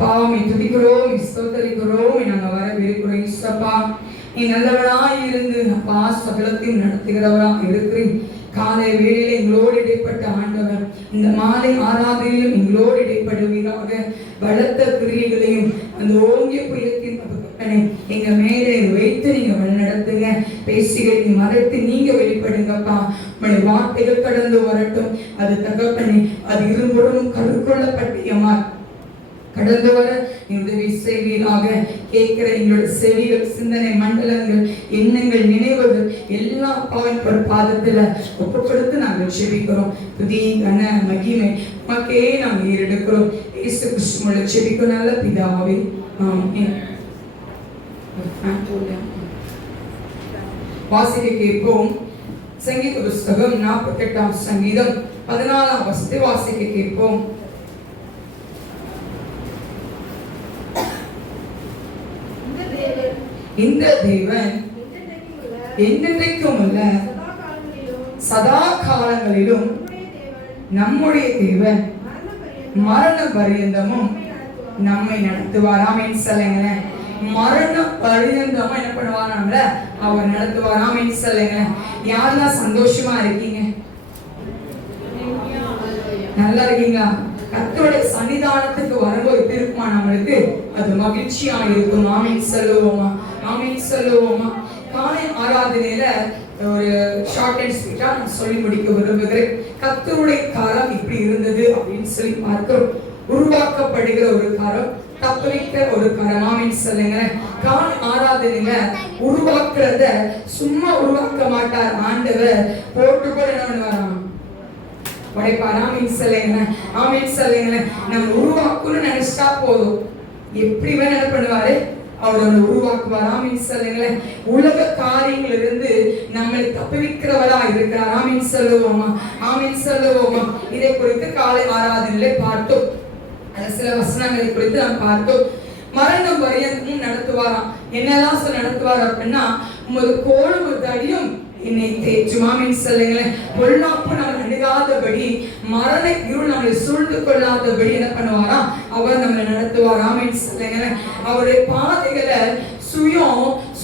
பாவமை துதிக்கிறோம், ஸ்தோத்தரிக்கிறோம், நாங்கள் வரவேற்கிறோம். இசப்பா, நீ நல்லவனாய் இருந்து அப்பா சகலத்தையும் நடத்துகிறவராக இருக்கிறேன். காலை வேளையில எங்களோடு இடைப்பட்ட ஆண்டவர் இந்த மாலை ஆராதனையிலும் எங்களோடு இடைப்படுவீராக. பலத்த கிரியைகளையும் அந்த ஓங்கிய புயத்தின் பக்கனை எங்க மேலே வைத்து நீங்க வழிநடத்துங்க. பேசுகிறீங்க மறைத்து நீங்க வெளிப்படுங்கப்பா. உங்களுடைய வார்த்தைகள் கடந்து வரட்டும். அது தகப்பனை அது இரும்புடனும் கருக்கொள்ளப்பட்டியமா கடந்து வர உதவி செய்வீராக. கேட்கிற எங்களுடைய செவிகள், சிந்தனை மண்டலங்கள், எண்ணங்கள், நினைவுகள் எல்லாம் பாதத்துல ஒப்பு கொடுத்து நாங்கள் செபிக்கிறோம். துதி கன மகிமை உமக்கே நாங்கள் ஏறெடுக்கிறோம். இயேசு கிறிஸ்துவோட செபிக்கும் நல்ல பிதாவே, ஆமென். வாசிக்க கேட்போம். சங்கீத புஸ்தகம் 48ஆம் சங்கீதம் 14ஆம் வசனத்தை வாசிக்க கேட்போம். இந்த தேவன் என்றென்றைக்கும் உள்ள சதா காலங்களிலும் நம்முடைய தேவன் மரண பரியந்தமும் நம்மை நடத்துவார். ஆமென் சொல்லுங்க. மரண பரியந்தமும் என்ன பண்ணுவாராம்ல, அவர் நடத்துவார். ஆமென் சொல்லுங்க. யாரெல்லாம் சந்தோஷமா இருக்கீங்க? நல்லா இருக்கீங்களா? கர்த்தருடைய சன்னிதானத்துக்கு வரும்போது எப்படி இருக்குமா நம்மளுக்கு? அது மகிழ்ச்சியா இருக்கும். ஆமென் சொல்லுவோமா? ஆமென் சொல்லுவோமா? காலை ஆராதனையில ஒரு ஷார்ட் அண்ட் ஸ்வீட்டா நான் சொல்லி முடிக்க விரும்புகிறேன். கர்த்தருடைய காலம் இப்படி இருந்தது அப்படின்னு சொல்லி பார்க்கிறோம். உருவாக்கப்படுகிற ஒரு காலம், தப்பிக்க ஒரு காலம். ஆமென் சொல்லுங்க. காலை ஆராதனையில உருவாக்குறத சும்மா உருவாக்க மாட்டார் ஆண்டவர். போட்டுக்கொள்ள என்ன பண்ணுவாராம்? படைப்பார். ஆமென் சொல்லுங்க. ஆமென் சொல்லுங்க. நம்ம உருவாக்கணும்னு நினைச்சா போதும், எப்படி வேணா என்ன பண்ணுவாரு? அவர் உருவாக்குவார். ஆமென் சொல்லுங்க. உலக காரியங்களிலிருந்து நம்மை தப்புவிக்கிறவரா இருக்கிறார். ஆமென் சொல்லுவோமா? ஆமென் சொல்லுவோமா? இதை குறித்து காலை ஆராதனையிலே பார்த்தோம். சில வசனங்களை குறித்து நாம் பார்த்தோம். மரணம் பரியந்தமும் நடத்துவாராம். என்னெல்லாம் நடத்துவார் அப்படின்னா, உமது கோலும் தடியும் என்னை தேற்றும். ஆமென் சொல்லுங்களேன். பொல்லாப்பு நம்ம அணுகாதபடி, மரண இருள் நம்மளை சூழ்ந்து கொள்ளாதபடி என்ன பண்ணுவாராம்? அவர் நம்மளை நடத்துவார். ஆமென் சொல்லுங்களேன். அவருடைய பாதைகளை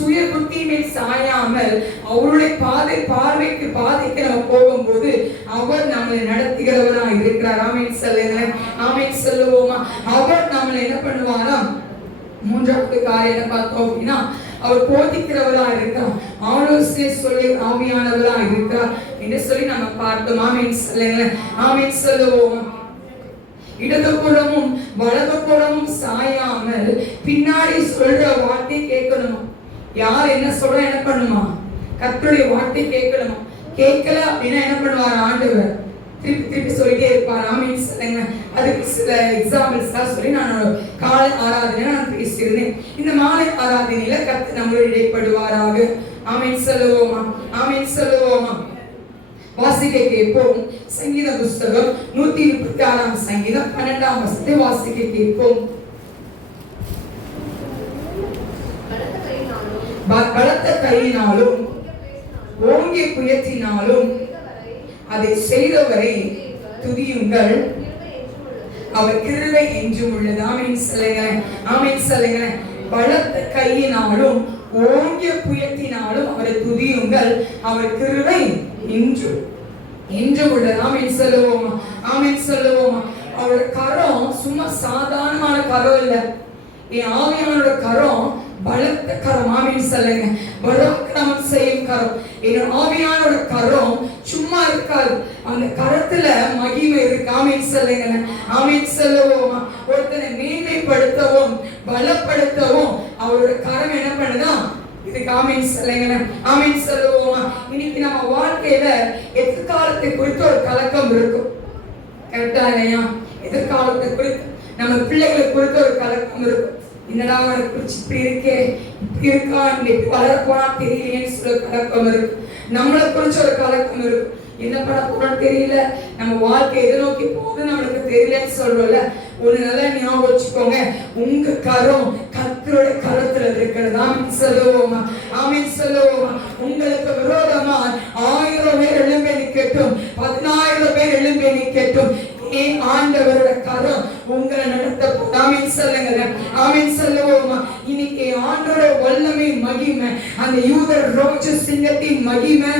சுய புத்தி மேல் சாயாமல் அவருடைய பார்வைக்கு நம்ம போகும்போது அவர் நம்மளை நடத்துகிறவராக இருக்கிறார். ஆமென் சொல்லுங்களேன். ஆமென் சொல்லுவோமா? அவர் நம்மளை என்ன பண்ணுவாராம்? மூன்றாவது காரியம் என்ன பார்த்தோம் அப்படின்னா, அவர் போதிக்கிறவரா இருக்கிறார், ஆலோசனை சொல்லி ஆவியானவரா இருக்கிறார் என்று சொல்லி நம்ம பார்த்தோம். ஆமென் சொல்லுங்க. ஆமென் சொல்லுவோம். இடதுபுறமும் வலதுபுறமும் சாயாமல் பின்னாடி சொல்ற வார்த்தை கேட்கணுமா? யார் என்ன சொல்ற என்ன பண்ணுமா? கர்த்தருடைய வார்த்தை கேட்கணுமா? கேட்கல அப்படின்னா என்ன பண்ணுவார் ஆண்டவர்? திருப்பி சொல்லிட்டே இருப்பார். ஆமென் சொல்லுங்க. அதுக்கு சில எக்ஸாம்பிள்ஸ் தான் சொல்லி நான் காலை ஆராதனை நான் பேசியிருந்தேன். இந்த மாலை ஆராதனையில கர்த்தர் நம்மளோடு இடைப்படுவாராக. ஆமென் சொல்லுவோமா? ஆமென் சொல்லுவோமா? வாசிக்க கேட்போம். சங்கீத புஸ்தகம் 136ஆம் சங்கீதம் 12ஆம் வசனத்தை வாசிக்க கேட்போம். பலத்த கையினாலும் ஓங்கிய புயத்தினாலும் அதை செய்தவரை துதியுங்கள், அவர் கிருபை என்றும் உள்ளது. ஆமென் சொல்லுங்க. ஆமென் சொல்லுங்க. பலத்த கையினாலும் ஓங்கிய புயத்தினாலும் அவரை துதியுங்கள், அவர் கிருபை என்றும் உள்ளது. ஆமென் சொல்லுவோமா? ஆமென் சொல்லுவோமா? அவரோட கரம் சும்மா சாதாரணமான கரம் இல்ல. என் ஆவியானோட கரம் பலத்த கரம். ஆமென் சொல்லுங்க. பராக்கிரமம் செய்யும் கரம். என் ஆவியானோட கரம் சும்மா இருக்காது, அந்த கரத்துல மகிமை இருக்கு. ஆமென் சொல்லுங்க. ஆமென் சொல்லுவோமா? ஒருத்தனை மேன்மைப்படுத்தவும் பலப்படுத்தவும் அவரோட கரம் என்ன பண்ணுதா? இதுக்கு ஆமென் சொல்லுங்க. ஆமென் சொல்லுவோமா? இன்னைக்கு நம்ம வாழ்க்கையில எதிர்காலத்தை குறித்து ஒரு கலக்கம் இருக்கும். கரெக்டா இல்லையா? எதிர்காலத்தை குறித்து நம்ம பிள்ளைகளை குறித்து ஒரு கலக்கம் இருக்கும். என்னடா அவனுக்கு குறிச்சு இப்படி இருக்கே, இப்படி இருக்கா, இன்னைக்கு வளர போனா தெரியலையேன்னு சொல்ல கலக்கம் இருக்கு. நம்மளை குறிச்சு ஒரு கலக்கம் இருக்கும். என்ன பண்ண போறோம்னு தெரியல, நம்ம வாழ்க்கை எதை நோக்கி போகுது நம்மளுக்கு தெரியலன்னு சொல்றோம்ல. ஒரு நல்ல ஞாபகம் வச்சுக்கோங்க, உங்க கரம் கர்த்தருடைய கரத்துல இருக்கிறது. ஆமென் சொல்லுவோமா? ஆமென் சொல்லுவோமா? உங்களுக்கு விரோதமா 1000 பேர் எழும்பி நிக்கட்டும், 10,000 பேர் எழும்பி நிக்கட்டும், ஆண்டவரோட கரம் உங்களை நடத்த ஆமென் சொல்லுங்க. ஆமென் சொல்லுவோமா. இன்னைக்கு ஆண்டவரோட வல்லமை மகிமை, அந்த யூத ரோஜ சிங்கத்தின் மகிமை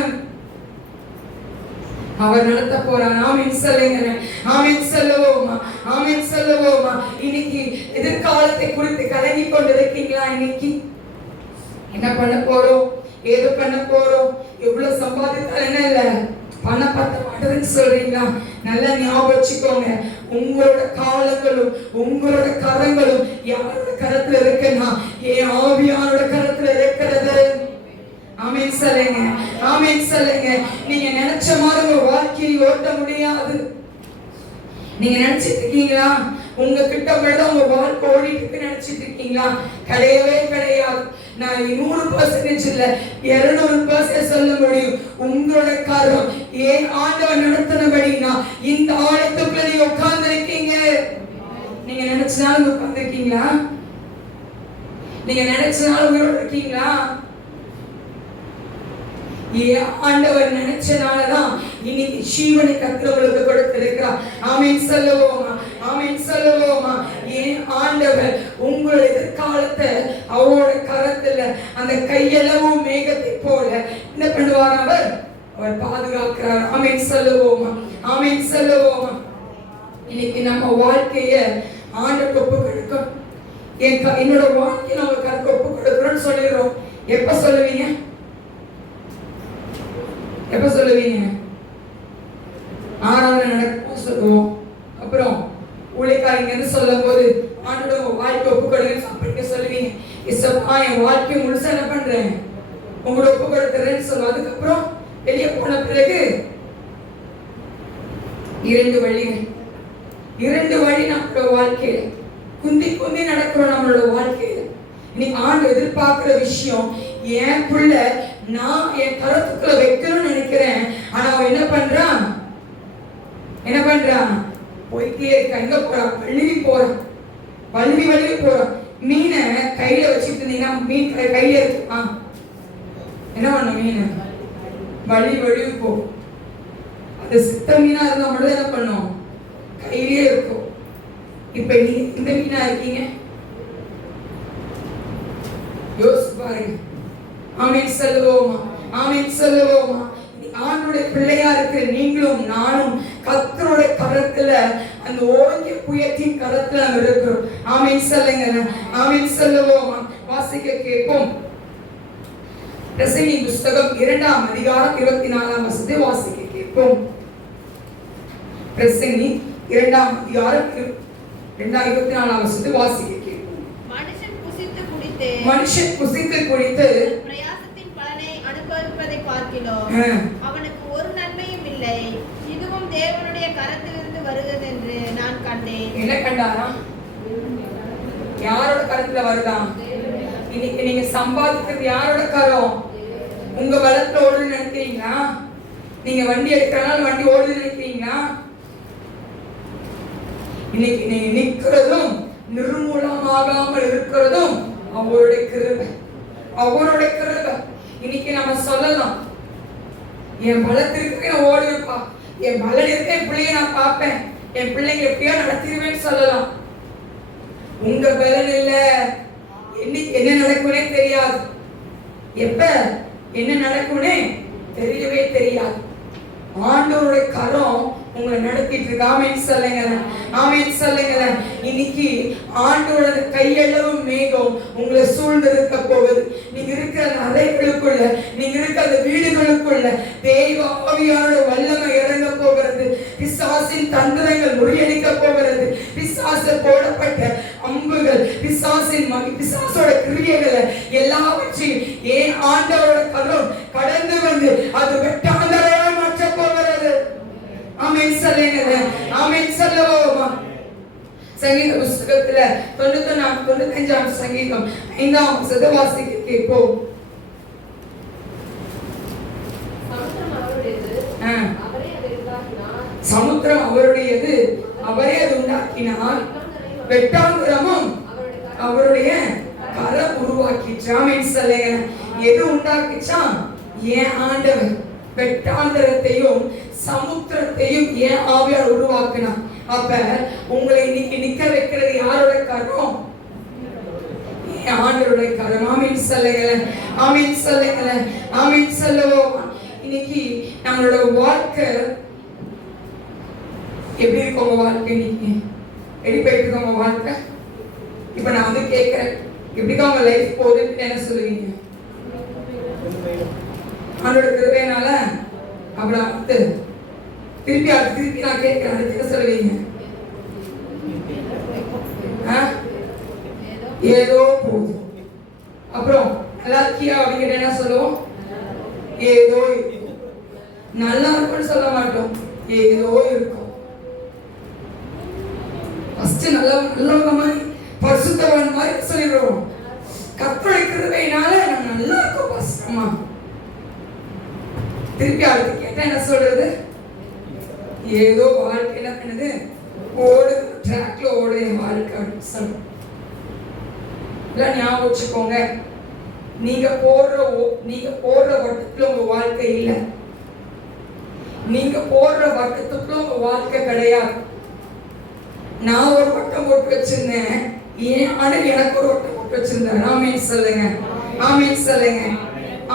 அவர் நடத்த போறார். ஆமென் சொல்லுங்க. ஆமென் சொல்லுவோமா. ஆமென் சொல்லுவோமா. இன்னைக்கு எதிர்காலத்தை குறித்து கலங்கி கொண்டிருக்கீங்களா? இன்னைக்கு என்ன பண்ண போறோம், ஏதோ பண்ண போறோம், எவ்வளவு சம்பாதித்தால் என்ன இல்ல, பணம் பத்த மாட்டதுன்னு சொல்றீங்களா? நல்லா ஞாபகம் வச்சுக்கோங்க, உங்களோட காலங்களும் உங்களோட கரங்களும் யாரோட கரத்துல இருக்குன்னா என் ஆவியானோட கரத்துல இருக்கிறது. ஆமென் சொல்லுங்க. ஆமென் சொல்லுங்க. நீங்க நினைச்ச மாதிரி உங்க வாழ்க்கையை ஓட்ட முடியாது. நீங்க நினைச்சிட்டு இருக்கீங்களா உங்க கிட்ட மட்டும் உங்க வாழ்க்கை ஓடிட்டு இருக்கு நினைச்சிட்டு இருக்கீங்களா? கிடையவே கிடையாது. நான் 100% இல்ல 200% சொல்ல முடியும். உங்களோட காரணம் ஏன் ஆண்டவர் நடத்தினபடினா இந்த ஆலயத்துக்குள்ள நீங்க உட்கார்ந்து இருக்கீங்க. நீங்க நினைச்சனால உட்கார்ந்து இருக்கீங்களா? நீங்க நினைச்சனால உயிரோட இருக்கீங்களா? ஆண்டவர் நினைச்சனாலதான் இன்னைக்கு ஜீவனை கர்த்தருக்கு கொடுத்திருக்கிறார். ஆமென் சொல்லுவோமா. ஆமென் சொல்லுவோமா. ஏன் ஆண்டவர் உங்களுடைய எதிர்காலத்தை அவரோட கரத்துல அந்த கையளவு மேகத்தை போல என்ன பண்ணுவார், அவர் பாதுகாக்கிறார். ஆமென் சொல்லுவோமா. ஆமென் சொல்லுவோமா. இன்னைக்கு நம்ம வாழ்க்கைய ஆண்டவருக்கு ஒப்பு கொடுக்கும். என்னோட வாழ்க்கையை நம்ம கர்த்தருக்கு ஒப்பு கொடுக்கிறோம்னு சொல்லிடுறோம். எப்ப சொல்லுவீங்க? எப்ப சொல்லுவீங்க? ஆராதனை நடக்கும் சொல்லுவோம். அப்புறம் ஊழியக்காரங்க சொல்லும் போது ஆண்டோட வாழ்க்கை ஒப்பு கொடுங்க அப்படிங்க சொல்லுவீங்க. இசப்பா என் வாழ்க்கையை முழுசா என்ன பண்றேன் உங்களோட ஒப்பு கொடுத்துறேன்னு சொல்லுவோம். அதுக்கப்புறம் வெளியே போன பிறகு 2 வழிகள், 2 வழி நம்மளோட வாழ்க்கையில குந்தி குந்தி நடக்கிறோம். நம்மளோட வாழ்க்கையில இன்னைக்கு ஆண்டு எதிர்பார்க்கிற விஷயம், என் புள்ள நான் என் கருத்துக்குள்ள வைக்கணும்னு நினைக்கிறேன். ஆனா அவன் என்ன பண்றான் போயிட்டே இருக்க. எங்க போறான்? வழுவி போறான். மீனை கையில வச்சுட்டு இருந்தீங்கன்னா மீன் கையில இருக்கு, என்ன பண்ண மீன் வழுவி போ. அது சித்த மீனா இருந்தா மட்டும் என்ன பண்ணும், கையிலே இருக்கும். இப்ப நீங்க இந்த மீனா இருக்கீங்க, யோசிச்சு பாருங்க. ஆமென் சொல்லுவோமா. ஆமென் சொல்லுவோமா. ஆண்டவருடைய பிள்ளையா இருக்கிற நீங்களும் நானும் கர்த்தருடைய கரத்துல, அந்த ஓங்கிய புயத்தின் கரத்துல நம்ம இருக்கிறோம். ஆமென் சொல்லுங்க. ஆமென் சொல்லுவோமா. வாசிக்க கேட்போம். பிரசங்கி புஸ்தகம் 2ஆம் அதிகாரம் 24ஆம் வசனத்தை வாசிக்க கேட்போம். பிரசங்கி 2ஆம் அதிகாரம் 24ஆம் வசனத்தை வாசிக்க கேட்போம். மனுஷன் புசித்து குடித்து பிரயாசத்தின் பலனை அனுபவிப்பதை பார்க்கிறோம், அவனுக்கு ஒரு நன்மையும் இல்லை, இதுவும் தேவனுடைய கரத்திலிருந்து வருகிறது என்று நான் கண்டேன். என்ன கண்டாரா? யாரோட கரத்துல வருதான்? இன்னைக்கு நீங்க சம்பாதிக்கிறது யாரோட கரம்? உங்க பலத்துல ஓடுன்னு நினைக்கிறீங்களா? நீங்க வண்டி எடுக்கிறனால வண்டி ஓடுன்னு நினைக்கிறீங்களா? இன்னைக்கு நீங்க நிக்கிறதும் நிர்மூலமாகாமல் இருக்கிறதும் அவருடைய கிருபை, அவருடைய கிருபை. இன்னைக்கு நம்ம சொல்லலாம், என் பலத்திற்கு நான் ஓடுவேப்பா, என் பலன் இருக்க என் பிள்ளைய நான் பார்ப்பேன், என் பிள்ளைங்க எப்படியோ நடத்திடுவேன்னு சொல்லலாம். உங்க பலன் இல்ல. இன்னைக்கு என்ன நடக்கும்னே தெரியாது, எப்ப என்ன நடக்கும்னே தெரியவே தெரியாது. ஆண்டவருடைய கரம் உங்களை நடத்திட்டு இருக்கு. ஆமென் சொல்லுங்க. ஆமென் சொல்லுங்க. இன்னைக்கு ஆண்டவரோட கையளவு மேகம் உங்களை சூழ்ந்து இருக்க போகுது. நீங்க இருக்கிற அறைகளுக்குள்ள, நீங்க இருக்கிற அந்த வீடுகளுக்குள்ள தெய்வ ஆவியானோட வல்லமை இறங்க போகிறது. பிசாசின் தந்திரங்கள் முறியடிக்க போகிறது. பிசாசு போடப்பட்ட அம்புகள், பிசாசோட கிரியைகளை எல்லாவற்றையும் ஏன் ஆண்டவரோட கரம் கடந்து வந்து அது வெட்டாந்தரையாக மாற்ற போகிறது. ஆமென் சொல்லுங்க. ஆமென் சொல்லுவோமா. சங்கீத புஸ்தகத்துல 95ஆம் சங்கீதம் 5ஆம் வசனத்தை வாசிக்க கேட்போம். சமுத்திரம் அவருடையது, அவரே அது உண்டாக்கினார், வெட்டாந்தரமும் அவருடைய கரம் உருவாக்கிச்சு. ஆமென் சொல்லுங்க. எது உண்டாக்கிச்சா? ஏன் ஆண்டவர் வெட்டாந்தரத்தையும் சமுத்திரத்தையும் ஏன் ஆவியார் உருவாக்கினார்? அப்ப உங்களை இன்னைக்கு நிக்க வைக்கிறது யாரோட கரம்? ஆண்டவருடைய கரம். ஆமென் சொல்லுங்க, ஆமென் சொல்லுங்க, ஆமென் சொல்லுவோம். இன்னைக்கு நம்மளோட வாழ்க்கை எப்படி இருக்கு? உங்க வாழ்க்கை இன்னைக்கு எப்படி போயிட்டு இருக்கு உங்க வாழ்க்கை? இப்ப நான் வந்து கேட்கிறேன், எப்படிக்கா உங்க லைஃப் போகுதுன்னு என்ன சொல்லுவீங்க? ஆண்டோட கிருபையினால அப்படி அடுத்து திருப்பி நான் கேட்கிறேன், அடுத்து என்ன சொல்லுவீங்க? ஏதோ போகுது. அப்புறம் நல்லா இருக்கியா அப்படிங்கிற என்ன சொல்லுவோம்? ஏதோ நல்லா இருக்கும்னு சொல்ல மாட்டோம், ஏதோ இருக்கும். ஃபர்ஸ்ட் நல்லவங்க மாதிரி பரிசுத்தவான் மாதிரி சொல்லிடுவோம். கர்த்தருடைய கிருபையினால நான் நல்லா இருக்கும் பஸ்மா. திருப்பி அடுத்து கேட்டா என்ன சொல்றது? ஏதோ வாழ்க்கையில என்னது ஓடு ட்ராக்ல ஓடு வாழ்க்கை அப்படின்னு சொல்லுவோம். எல்லாம் ஞாபகம் வச்சுக்கோங்க, நீங்க போடுற வட்டத்துல உங்க வாழ்க்கை இல்லை. நீங்க போடுற வட்டத்துக்குள்ள உங்க வாழ்க்கை கிடையாது. நான் ஒரு வட்டம் போட்டு வச்சிருந்தேன், ஏன் ஆண்டவர் எனக்கு ஒரு வட்டம் போட்டு வச்சிருந்தார். ஆமென் சொல்லுங்க, ஆமென் சொல்லுங்க,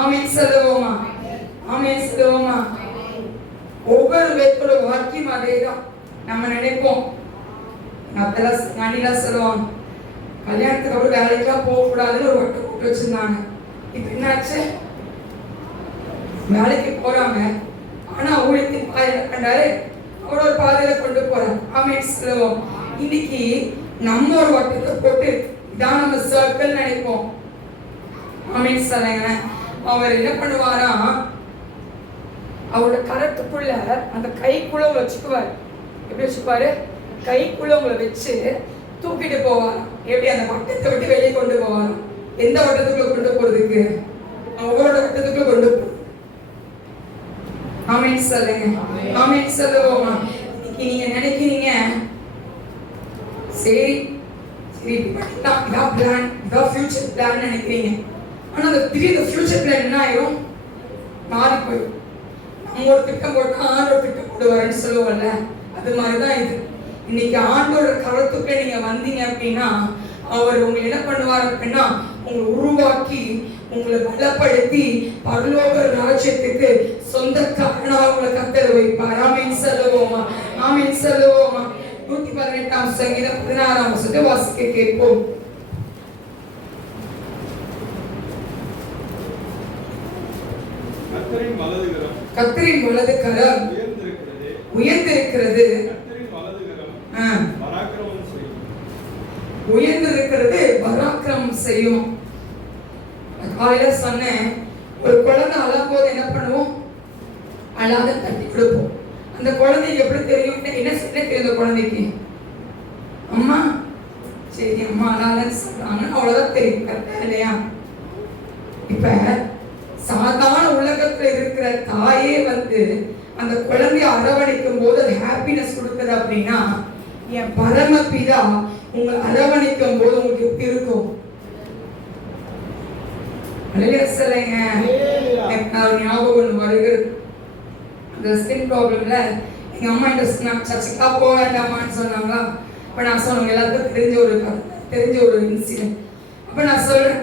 ஆமென் சொல்லுவோமா, ஆமென் சொல்லுவோமா. ஒவ்வொரு பேரோட வாழ்க்கையும் அதேதான். நம்ம நினைப்போம், நானிலாம் சொல்லுவாங்க, கல்யாணத்துக்கு அப்புறம் வேலைக்கெல்லாம் போகக்கூடாதுன்னு ஒரு வட்டம் போட்டு வச்சிருந்தாங்க. இப்ப என்னாச்சு? வேலைக்கு போறாங்க, ஆனா ஊழியத்தின் பாதையில கண்டாரு, அவரோட ஒரு பாதையில கொண்டு போறாங்க. ஆமென் சொல்லுவோம். இன்னைக்கு நம்ம ஒரு வட்டத்தை போட்டு இதான் நம்ம சர்க்கிள் நினைப்போம். ஆமென் சொல்லுங்க. அவர் என்ன பண்ணுவாரா, அவரோட கரத்துக்குள்ள அந்த கைக்குள்ள வச்சுக்குவார். எப்படி வச்சுக்குவாரு? கைக்குள்ள உங்களை வச்சு தூக்கிட்டு போவார். எப்படி? அந்த வட்டத்தை விட்டு வெளியே கொண்டு போவார். எந்த வட்டத்துக்குள்ள கொண்டு போறதுக்கு? அவரோட வட்டத்துக்குள்ள கொண்டு போ. ஆமென் சொல்லுங்க, ஆமென் சொல்லுவோமா. இன்னைக்கு நீங்க நினைக்கிறீங்க, சரி சரி பண்ணிக்கலாம், இதான் பிளான், இதான் ஃபியூச்சர் பிளான் நினைக்கிறீங்க. ஆனா அந்த திடீர்னு ஃபியூச்சர் பிளான் என்ன ஆயிரும்? மாறி போயிடும். நம்ம ஒரு திட்டம் போட்டா ஆண்டோட திட்டம் போடுவாருன்னு சொல்லுவோம்ல, அது மாதிரிதான் இது. இன்னைக்கு ஆண்டோட கருத்துக்கு நீங்க வந்தீங்க அப்படின்னா, அவர் உங்களை என்ன பண்ணுவார் அப்படின்னா, உங்களை உருவாக்கி உங்களை பலப்படுத்தி பரலோக ராஜ்யத்துக்கு சொந்தக்காரனா உங்களை கத்தர வைப்பார். ஆமென் சொல்லுவோமா, ஆமென் சொல்லுவோமா. 118 சங்கீதம் 16 வசனத்தை வாசிக்க கேட்போம். கர்த்தரின் வலது கரம் உயர்ந்திருக்கிறது, உயர்ந்திருக்கிறது, பராக்கிரமம் செய்யும். காலையில சொன்னேன், ஒரு குழந்தை அழும்போது என்ன பண்ணுவோம்? அழாத தட்டி கொடுப்போம். அந்த குழந்தைக்கு எப்படி தெரியும்? என்ன தெரியும் அந்த குழந்தைக்கு? அம்மா சரி அம்மா அழாதன்னு சொல்றாங்க, அவ்வளவுதான் தெரியும். கரெக்டா இல்லையா? இப்ப சாதாரண உலகத்துல இருக்கிற தாயே வந்து அந்த குழந்தைய அரவணைக்கும் போது அது ஹாப்பினஸ் கொடுக்குது அப்படின்னா, என் பரமபிதா உங்களை அரவணைக்கும் போது உங்களுக்கு எப்படி இருக்கும்? ஞாபகம் வருகிறது. அந்த ஸ்கின் ப்ராப்ளம்ல எங்க அம்மா சர்ச்சுக்கா போக வேண்டாமான்னு சொன்னாங்க. அப்ப நான் சொன்னேன், எல்லாருக்கும் தெரிஞ்ச ஒரு இன்சிடென்ட். அப்ப நான் சொல்றேன்,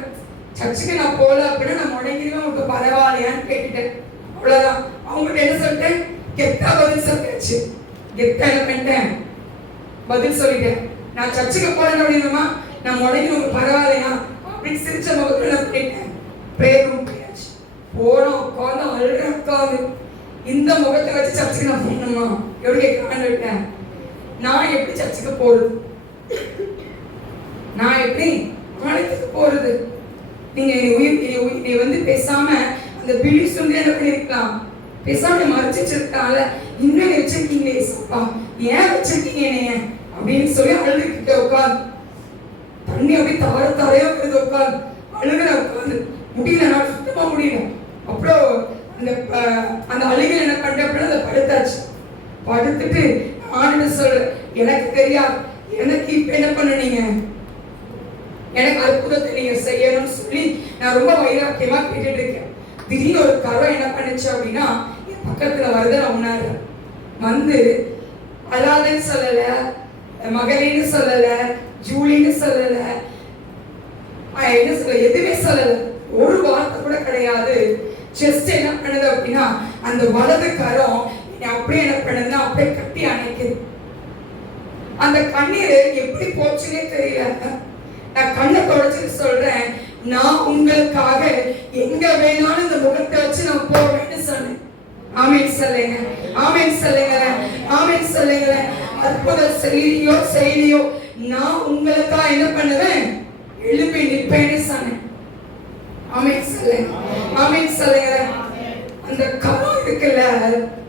சர்ச்சுக்கு நான் போல அப்படின்னா நான் முடங்கிடுவேன், உங்களுக்கு பரவாயில்லையான்னு கேட்டுட்டேன். அவ்வளவுதான். அவங்ககிட்ட என்ன சொல்லிட்டேன்? கெத்தா பதில் சொல்லியாச்சு. கெத்தா என்ன பண்ணிட்டேன்? பதில் சொல்லிட்டேன். நான் சர்ச்சுக்கு போறேன் அப்படின்னா நான் முடங்கி உங்களுக்கு பரவாயில்லையா அப்படின்னு சிரிச்ச முகத்துல பண்ணிட்டேன். பிரேயர் ரூம் போயாச்சு. போனோம், உட்காந்து அழுற உட்காந்து இந்த முகத்தை வச்சு சர்ச்சுக்கு நான் போகணுமா? எப்படி கேட்கலான்னு நான் எப்படி சர்ச்சுக்கு போறது? நான் எப்படி ஆலயத்துக்கு போறது? நீங்க வந்து பேசாம அந்த பில்லி சொல்லி என்ன பண்ணிருக்கலாம், பேசாம மறைச்சிருக்கால, இன்னும் வச்சிருக்கீங்களே சப்பா, ஏன் வச்சிருக்கீங்க என்னைய அப்படின்னு சொல்லி அழுதுகிட்ட உட்காந்து தண்ணி அப்படி தாரையோ வருது, உட்காந்து அழுகிற உட்காந்து முடியல, நான் சுத்தமா முடியல. அப்புறம் அந்த அழுகையில் என்ன பண்றேன் அப்படின்னா அதை படுத்தாச்சு. படுத்துட்டு நான் சொல்றேன், எனக்கு தெரியாது, எனக்கு இப்ப என்ன பண்ணீங்க, எனக்கு அற்புதத்தை நீங்க செய்யணும்னு சொல்லி நான் ரொம்ப வைராக்கியமா கேட்டுட்டு இருக்கேன். திடீர்னு ஒரு கரம் என்ன பண்ணுச்சு அப்படின்னா என் பக்கத்துல வருத நான் உணர்றேன். வந்து அல்லாதன்னு சொல்லல, மகளின்னு சொல்லல, ஜூலின்னு சொல்லல, என்ன சொல்ல, எதுவுமே சொல்லல. ஒரு வார்த்தை கூட கிடையாது. ஜஸ்ட் என்ன பண்ணுது அப்படின்னா அந்த வலது கரம் அப்படியே என்ன பண்ணுதுன்னா அப்படியே கட்டி அணைக்குது. அந்த கண்ணீர் எப்படி போச்சுன்னே தெரியல. நான் கண்ணை தொடச்சிட்டு சொல்றேன், நான் உங்களுக்காக எங்க வேணாலும் இந்த முகத்தை வச்சு நான் போவேன்னு சொன்னேன். ஆமென் சொல்லுங்க, ஆமென் சொல்லுங்க, ஆமென் சொல்லுங்க. அற்புத செய்தியோ நான் உங்களுக்காக என்ன பண்ணுவேன், எழுப்பி நிற்பேன்னு சொன்னேன். ஆமென் சொல்லுங்க, ஆமென் சொல்லுங்க. அந்த கரம் இருக்குல்ல,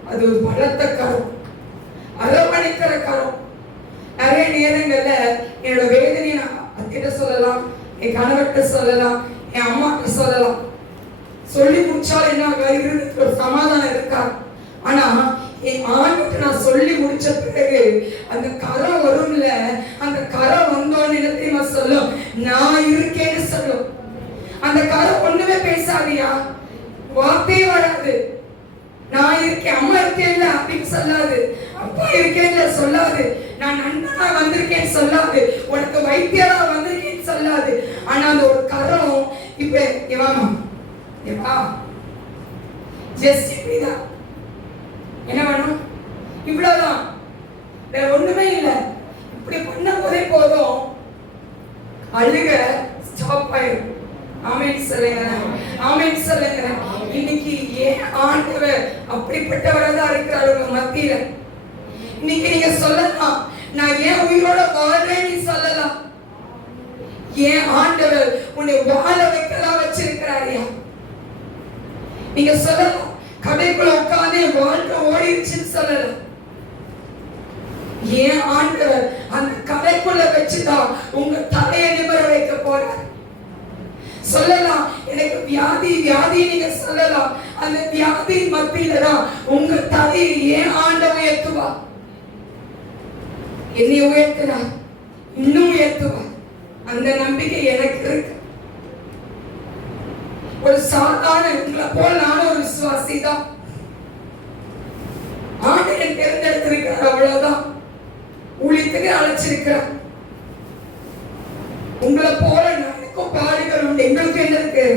அது ஒரு பலத்த கரம், அரவணைக்கிற கரம். நிறைய நேரங்கள்ல என்னோட வேதனையை நான் அத்திட்ட சொல்லலாம், என் கணவர்கிட்ட சொல்லலாம், என் அம்மாட்ட சொல்லலாம். சொல்லி முடிச்சால் என்ன ஒரு சமாதானம் இருக்கா? ஆனா என் ஆண்டுக்கு நான் சொல்லி முடிச்ச பிறகு அந்த கரம் வரும்ல, அந்த கரம் வந்தோன்னு என்ன தெரியுமா சொல்லும், நான் இருக்கேன்னு சொல்லும். அந்த கரம் ஒண்ணுமே பேசாதியா, வார்த்தையே வராது. நான் இருக்கேன், அம்மா இருக்கேன்ல அப்படின்னு சொல்லாது, அப்பா இருக்கேன்ல சொல்லாது, நான் நண்பனா வந்திருக்கேன்னு சொல்லாது, உனக்கு வைத்தியரா வந்திருக்கேன்னு சொல்லாது. ஆனா அந்த ஒரு கரம் இப்ப எவாமா எவா ஜஸ்ட் இப்படிதான். என்ன வேணும், இவ்வளவுதான், வேற ஒண்ணுமே இல்லை. இப்படி பண்ண போதே போதும் அழுக ஸ்டாப் ஆயிடும். ஆமென் சொல்லுங்க, ஆமென் சொல்லுங்க. இன்னைக்கு ஏன் ஆண்டவர் அப்படிப்பட்டவரா தான் இருக்கிறார் உங்க மத்தியில. இன்னைக்கு நீங்க சொல்லலாம், நான் ஏன் உயிரோட வாழ்றேன் நீ சொல்லலாம். ஏன் ஆண்டவர் உன்னை வாழ வைக்கலாம் வச்சிருக்கிறாரியா நீங்க சொல்லலாம். கடைக்குள்ள உட்கார்ந்து வாழ்க்கை ஓடிடுச்சுன்னு சொல்லலாம். ஏன் ஆண்டவர் அந்த கடைக்குள்ள வச்சுதான் உங்க தலையை நிமிர வைக்க போறார் சொல்லலாம். எனக்கு வியாதி வியாதி நீங்க சொல்லலாம். அந்த வியாதி மத்தியில தான் உங்க தலையை ஏன் ஆண்டவர் உயர்த்துவா, என்னை உயர்த்துறா, இன்னும் உயர்த்துவா. அந்த நம்பிக்கை எனக்கு இருக்கு. ஒரு சாதாரண உங்களை போல நானும் ஒரு விசுவாசி தான். ஆண்டவன் தேர்ந்தெடுத்திருக்கிறார், அவ்வளவுதான். ஊழியத்துக்கு அழைச்சிருக்கிறார். உங்களை போல எனக்கும் பாடுகள் உண்டு. எங்களுக்கு என்ன இருக்கு,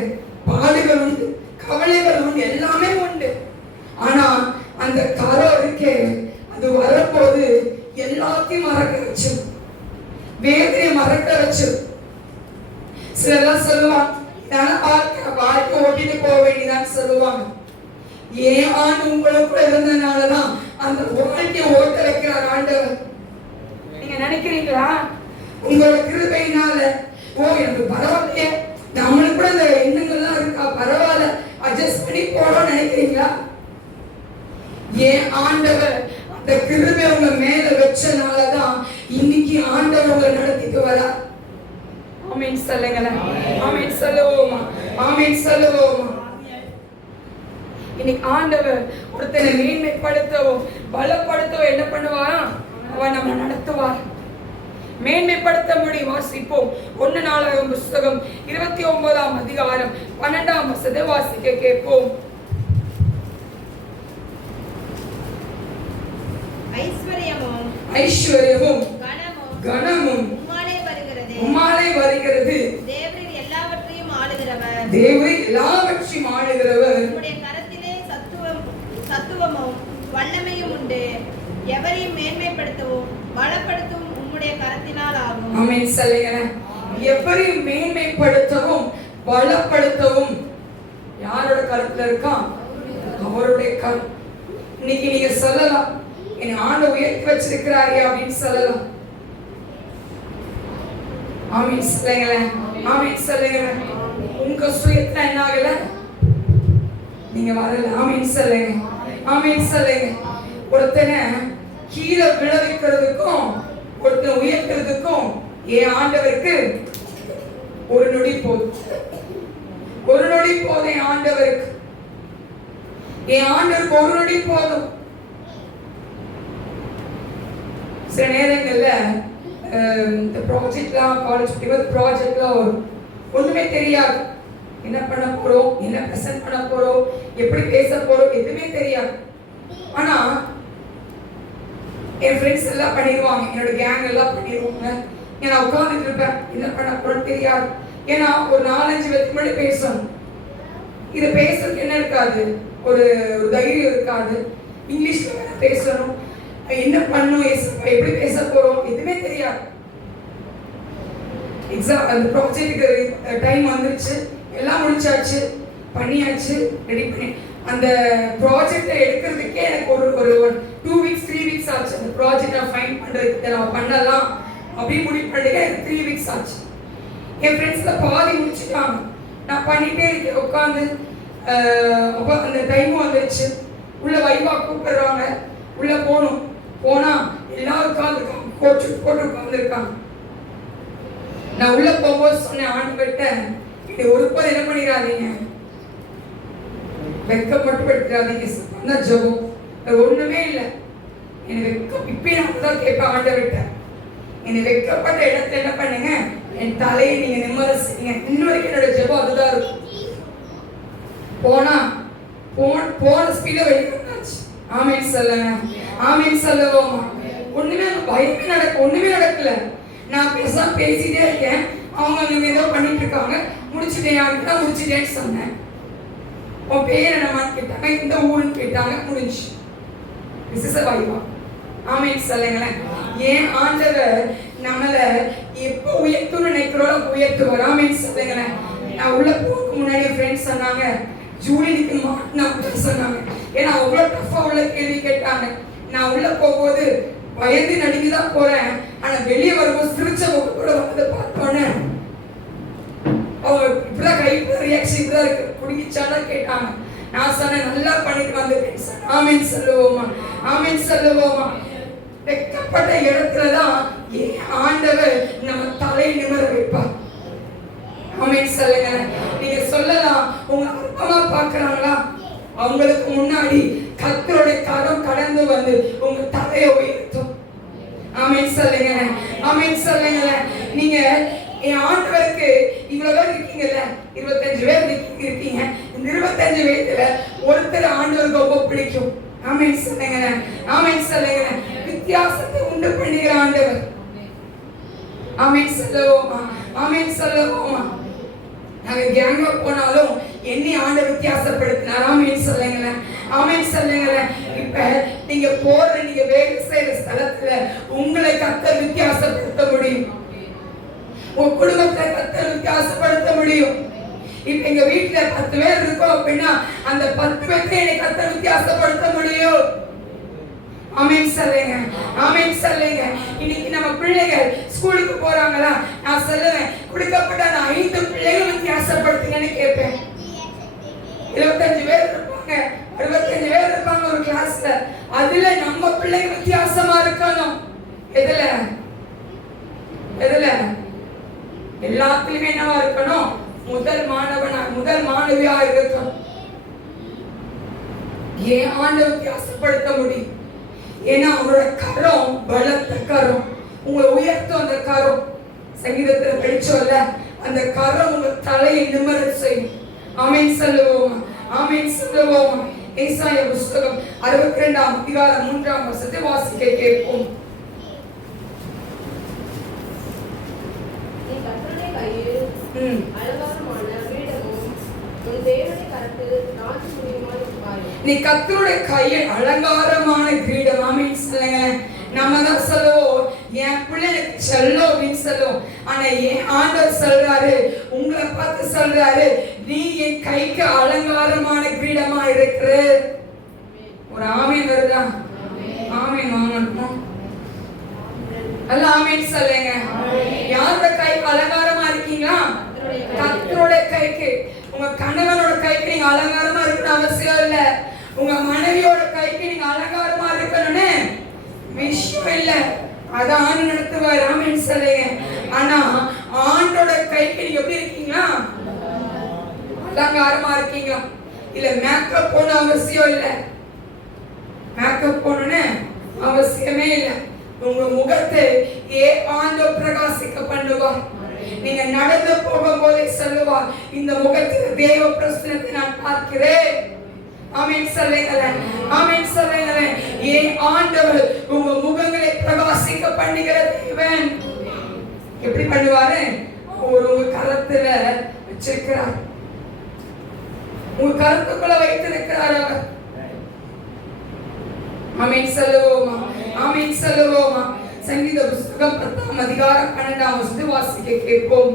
பாடுகள் உண்டு, கவலைகள் உண்டு, எல்லாமே உண்டு. ஆனா அந்த கரம் இருக்கே, அது வரப்போது எல்லாத்தையும் மறக்க வச்சு, வேதனை மறக்க வச்சு. சிலர்லாம் சொல்லுவாங்க, வாழ்க்கை ஓட்டிட்டு போக வேண்டியதான் சொல்லுவாங்க. ஏன் ஆண்டு உங்களுக்குள்ள இருந்ததுனாலதான் அந்த வாழ்க்கையை ஓட்ட வைக்கிறார் ஆண்டவர். நீங்க நினைக்கிறீங்களா உங்களோட கிருபையினால ஓ எனக்கு பரவாயில்லையே, நம்மளுக்கு கூட இந்த எண்ணங்கள்லாம் இருக்கா, பரவாயில்ல அட்ஜஸ்ட் பண்ணி போறோம்னு நினைக்கிறீங்களா? ஏன் ஆண்டவர் அந்த கிருபை உங்க மேல வச்சனாலதான் இன்னைக்கு ஆண்டவர் உங்களை நடத்திட்டு வரா. ஆமென் சொல்லுங்க, ஆமென் சொல்லுவோமா, ஆமென் சொல்லுவோமா. இன்னைக்கு ஆண்டவர் ஒருத்தனை மேன்மைப்படுத்தவும் பலப்படுத்தவும் என்ன பண்ணுவாரா, அவர் நம்ம நடத்துவார். மேன்மைப்படுத்த முடியும். வாசிப்போம். 1 நாளாகமம் புத்தகம் 29ஆம் அதிகாரம் 12ஆம் வசனத்தை வாசிக்க கேட்போம். ஐஸ்வர்யமும் கனமும் உம்மாலே வருகிறது. தேவரீர் எல்லாவற்றையும் ஆளுகிறவர். உம்முடைய கரத்திலே சத்துவமும் வல்லமையும் உண்டு. எவரையும் மேன்மைப்படுத்தவும் பலப்படுத்தவும் உம்முடைய கரத்தினால் ஆகும். ஆமென் சொல்லுங்க. எவரையும் மேன்மைப்படுத்தவும் பலப்படுத்தவும் யாரோட கரத்துல இருக்கா, அவருடைய கரம். இன்னைக்கு நீங்க சொல்லலாம், என் ஆண்டவர் உயர்த்தி வச்சிருக்கிறாரே அப்படின்னு சொல்லலாம். ஆமென் சொல்லுங்க, ஆமென் சொல்லுங்க. உங்க சுயத்துல என்ன ஆகல, நீங்க வரல. ஆமென் சொல்லுங்க, ஆமென் சொல்லுங்க. ஒருத்தனை கீழே விளைவிக்கிறதுக்கும் ஒருத்தனை உயர்த்துறதுக்கும் என் ஆண்டவருக்கு ஒரு நொடி போதும், ஒரு நொடி போதும். என் ஆண்டவருக்கு ஒரு நொடி போதும். சில நேரங்கள்ல இந்த ப்ராஜெக்ட்லாம் காலேஜ் ப்ராஜெக்ட்லாம் வரும், ஒண்ணுமே தெரியாது. என்ன பண்ண போறோம், என்ன பிரசன்ட் பண்ண போறோம், எப்படி பேச போறோம், எதுவுமே தெரியாது. ஆனா என் ஃப்ரெண்ட்ஸ் எல்லாம் பண்ணிடுவாங்க, என்னோட கேங் எல்லாம் பண்ணிடுவாங்க. நான் உட்காந்துட்டு இருப்பேன், என்ன பண்ண போறேன்னு தெரியாது. ஏன்னா ஒரு 4-5 பேருக்கு முன்னாடி பேசணும். இதை பேசுறதுக்கு என்ன இருக்காது, ஒரு தைரியம் இருக்காது. இங்கிலீஷ்ல வேற பேசணும், என்ன பண்ணும், எப்படி பேச போறோம் எதுவுமே தெரியாது. எக்ஸாம் அந்த ப்ராஜெக்ட்டுக்கு டைம் வந்துருச்சு, எல்லாம் முடிச்சாச்சு, பண்ணியாச்சு, ரெடி பண்ணி அந்த ப்ராஜெக்டை எடுக்கிறதுக்கே எனக்கு ஒரு 2 வீக்ஸ் 3 வீக்ஸ் ஆச்சு. அந்த ப்ராஜெக்ட் நான் ஃபைன் பண்ணுறதுக்கு நான் பண்ணலாம் அப்படி முடிவு பண்ணுறதுக்கு எனக்கு 3 வீக்ஸ் ஆச்சு. என் ஃப்ரெண்ட்ஸில் பாதி முடிச்சுட்டாங்க, நான் பண்ணிகிட்டே இருக்கேன் உட்காந்து. அப்போ அந்த டைமும் வந்துருச்சு, உள்ள வைவா கூப்பிடுறாங்க, உள்ளே போகணும். போனால் எல்லாரும் உட்காந்துருக்காங்க, போட்டு உட்காந்துருக்காங்க. நான் உள்ளே போகும்போது சொன்னேன் ஆண்டவர்கிட்ட, இது ஒருபோது என்ன பண்ணிடாதீங்க, வெக்கம் மட்டும் எடுத்துடாதீங்க, சொன்ன ஜெபம் ஒண்ணுமே இல்லை. என்னை வெக்கம் இப்பயும் நான் தான் கேட்பேன் ஆண்டவர்கிட்ட, என்னை வெக்கப்பட்ட இடத்துல என்ன பண்ணுங்க, என் தலையை நீங்க நிம்மதி செய்யுங்க. இன்னும் வரைக்கும் என்னோட ஜெபம் அதுதான் இருக்கும். போன ஸ்பீட வெளியே வந்தாச்சு. ஆமேன் சொல்லுங்க, ஆமேன் சொல்லுவோம். ஒண்ணுமே ஒண்ணுமே நடக்கல. நான் பேசிட்டே இருக்கேன், அவங்க ஏதோ பண்ணிட்டு இருக்காங்க. முடிச்சுட்டேன்னு சொன்னேன். உன் பேர் என்னமான்னு கேட்டாங்க, இந்த ஊருன்னு கேட்டாங்க, முடிஞ்சு. வைவா. ஆமேன் சொல்லுங்களேன். ஏன் ஆண்டவர் நம்மளை எப்போ உயர்த்துன்னு நினைக்கிறோம் உயர்த்துவார். ஆமேன் சொல்லுங்களேன். நான் உள்ள போறதுக்கு முன்னாடி ஃப்ரெண்ட்ஸ் சொன்னாங்க, ஜூலிக்கு மாட்டினா சொன்னாங்க. ஏன்னா அவ்வளோ டஃபா உள்ள கேள்வி கேட்டாங்க. நான் உள்ள போகும்போது பயந்து நடுங்கிதான் போறேன். ஆனா வெளியே வரும்போது சிரிச்ச முகத்தோட வந்து பார்த்தோன்னே அவங்க இப்படிதான் கை ரியாக்ஷன் இப்படிதான் இருக்கு, குடிச்சானா கேட்டாங்க. நான் சொன்னேன், நல்லா பண்ணிட்டு வந்து ஆமேன் சொல்லுவோமா, ஆமேன் சொல்லுவோமா. வெக்கப்பட்ட இடத்துலதான் ஏன் ஆண்டவர் நம்ம தலை நிமிர வைப்பார். ஆமேன் சொல்லுங்க. நீங்க சொல்லலாம், உங்க அற்பமா பாக்குறாங்களா, அவங்களுக்கு முன்னாடி கர்த்தருடைய கரம் கடந்து வந்து உங்க தலையை உயர்த்தும். ஆமேன் சொல்லுங்க, ஆமேன் சொல்லுங்க. நீங்க என் ஆண்டவருக்கு இவ்வளவு பேர் இருக்கீங்கல்ல, 25 பேர் இருக்கீங்க. இந்த 25 பேர்ல ஒருத்தர் ஆண்டவருக்கு ரொம்ப பிடிக்கும். ஆமேன் சொல்லுங்க, ஆமேன் சொல்லுங்க. வித்தியாசத்தை உண்டு பண்ணுகிற ஆண்டவர். ஆமேன் சொல்லுவோமா, ஆமேன் சொல்லுவோமா. நாங்க கேங்கா போனாலும் என்னை ஆண்டவர் வித்தியாசப்படுத்தினார். ஆமேன் சொல்லுங்க, ஆமேன் சொல்லுங்க. இப்ப நீங்க நீங்க வேலை செய்யற ஸ்தலத்துல உங்களை கர்த்தர் வித்தியாசப்படுத்த முடியும். உங்க குடும்பத்தை கர்த்தர் வித்தியாசப்படுத்த முடியும். இப்ப எங்க வீட்டுல 10 பேர் இருக்கோம் அப்படின்னா அந்த 10 பேருக்கு என்னை கர்த்தர் வித்தியாசப்படுத்த முடியும். ஆமேன் சொல்லுங்க, ஆமேன் சொல்லுங்க. இன்னைக்கு நம்ம பிள்ளைகள் ஸ்கூலுக்கு போறாங்களா, நான் சொல்லுவேன், கொடுக்கப்பட்ட அந்த 5 பிள்ளைகள் வித்தியாசப்படுத்துங்கன்னு கேட்பேன். 25 பேர் இருப்பாங்க, 65 பேர் இருப்பாங்க ஒரு கிளாஸ்ல. அதுல நம்ம பிள்ளைங்க வித்தியாசமா இருக்கணும். எதுல எல்லாத்துலயுமே என்னவா இருக்கணும், முதல் மாணவியா இருக்கணும். ஏன் ஆண்டவர் வித்தியாசப்படுத்த முடியும்? ஏன்னா அவரோட கரம் பலத்த கரம், உங்களை உயர்த்தும். அந்த கரம் சங்கீதத்துல படிச்சோம்ல, அந்த கரம் உங்க தலையை நிமிர செய்யும். ஆமேன் சொல்லுவோமா, ஆமேன் சொல்லுவோமா. ஏசாயா புஸ்தகம் 62ஆம் அதிகாரம் 3ஆம் வசனத்தை வாசிக்க கேட்போம். நீ கர்த்தருடைய கையில் அலங்காரமான கிரீடம். ஆமேன் சொல்லுங்க. நம்ம தான் சொல்லுவோம், என் பிள்ளைக்கு செல்லும் அப்படின்னு சொல்லுவோம். ஆனா என் ஆண்டவர் சொல்றாரு, உங்களை பார்த்து சொல்றாரு, நீ என் கைக்கு அலங்காரமான கிரீடமா இருக்கிற. ஒரு ஆமேன் வருதா? ஆமேன் வாங்கணும். அல்ல ஆமேன் சொல்லுங்க. யாரோட கைக்கு அலங்காரமா இருக்கீங்களா? கர்த்தருடைய கைக்கு. உங்க கணவனோட கைக்கு நீங்க அலங்காரமா இருக்கணும் அவசியம் இல்ல. உங்க மனைவியோட கைக்கு நீங்க அலங்காரமா இருக்கணும்னு விஷயம் இல்ல. அத ஆண்டு நடத்துவார். ஆமேன் சொல்லுங்க. ஆனா ஆண்டோட கைக்கு நீங்க எப்படி இருக்கீங்களா? அலங்காரமா இருக்கீங்களா? இல்ல மேக்கப் போட அவசியம் இல்ல. மேக்கப் போடணும்னு அவசியமே இல்ல. உங்க முகத்தை ஆண்டவர் பிரகாசிக்க பண்ணுவார். நீங்க நடந்து போகும்போதே சொல்லுவா, இந்த முகத்தில் தேவ பிரசன்னத்தை நான் பார்க்கிறேன். ஆமென் சொல்லுங்களேன். ஆமென் சொல்லுங்களேன். ஏன் ஆண்டவர் உங்க முகங்களை பிரகாசிக்க பண்ணுகிற தேவன். எப்படி பண்ணுவாரு? உங்க கரத்துல வச்சிருக்கிறார், உங்க கருத்துக்குள்ள வைத்திருக்கிறார் அவர். ஆமென் சொல்லுவோமா? ஆமென் சொல்லுவோமா? சங்கீத புஸ்தகம் 10ஆம் அதிகாரம் 12ஆம் வசனம் வாசிக்க கேட்போம்.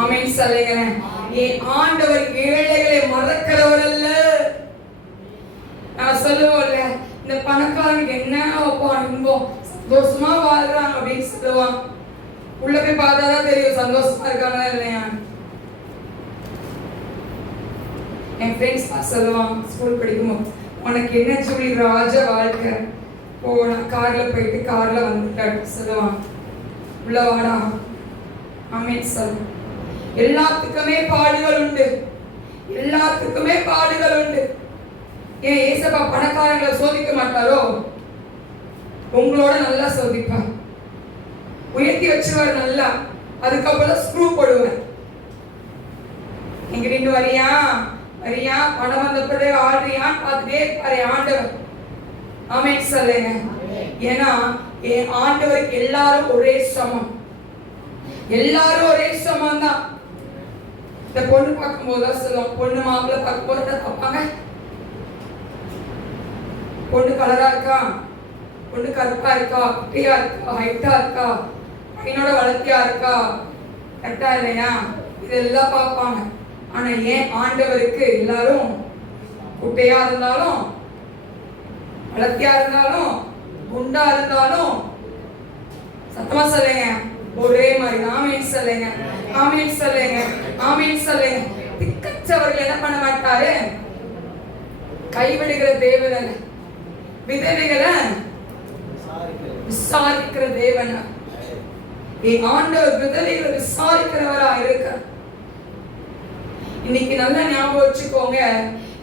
ஆமென் சொல்லுங்களேன். என் ஆண்டவர் ஏழைகளை மறக்கிறவர் அல்ல. நான் சொல்லுவோம்ல, இந்த பணக்காரங்க என்ன இன்பம், சந்தோஷமா வாழ்றாங்க அப்படின்னு சொல்லுவான். உள்ள போய் பார்த்தாதான் தெரியும் சந்தோஷமா இருக்காங்களா இல்லையா. என் ஃப்ரெண்ட்ஸ் சொல்லுவான், ஸ்கூல் படிக்கும்போது, உனக்கு என்ன சொல்லி ராஜ வாழ்க்கை, நான் கார்ல போயிட்டு கார்ல வந்துட்டேன் சொல்லுவான். உள்ள வாடா. ஆமென் சொல்லு. எல்லாத்துக்குமே பாடுகள் உண்டு, எல்லாத்துக்குமே பாடுகள் உண்டு. ஏன் ஏசப்பா பணக்காரங்களை சோதிக்க மாட்டாரோ? உங்களோட நல்லா சோதிப்பார், உயர்த்தி வச்சுவார் நல்லா. அதுக்கப்புறம் ஸ்க்ரூ போடுவார். எங்க நின்று வரியா வரியா, பணம் வந்த பிறகு ஆடுறியான்னு பார்த்துட்டே இருப்பாரு ஆண்டவர். ஆமென் சொல்லுங்க. ஏன்னா என் ஆண்டவருக்கு எல்லாரும் ஒரே சமம், எல்லாரும் ஒரே சமம் தான். இந்த பொண்ணு பார்க்கும் போதுதான் சொல்லுவோம், பொண்ணு மாப்பிள்ளை பார்க்கும் போது என்ன பார்ப்பாங்க? பொண்ணு கலரா இருக்கா, பொண்ணு கருப்பா இருக்கா, குட்டியா இருக்கா, ஹைட்டா இருக்கா, பையனோட வளர்த்தியா இருக்கா, கரெக்டா இல்லையா, இதெல்லாம் பார்ப்பாங்க. ஆனா ஏன் ஆண்டவருக்கு எல்லாரும் குட்டையா இருந்தாலும், வளர்த்தியா இருந்தாலும், குண்டா இருந்தாலும், சத்தமா சொல்லுங்க, ஒரே மாதிரி. ஆமென் சொல்லுங்க. ஆமென் சொல்லுங்க. ஆமென் சொல்லுங்க. திக்கச்சவர்கள் என்ன பண்ண மாட்டாரு? கைவிடுகிற தேவன், விதவைகளை விசாரிக்கிற தேவன். ஆண்டவர் விதவைகளை விசாரிக்கிறவரா இருக்க. இன்னைக்கு நல்லா ஞாபகம் வச்சுக்கோங்க,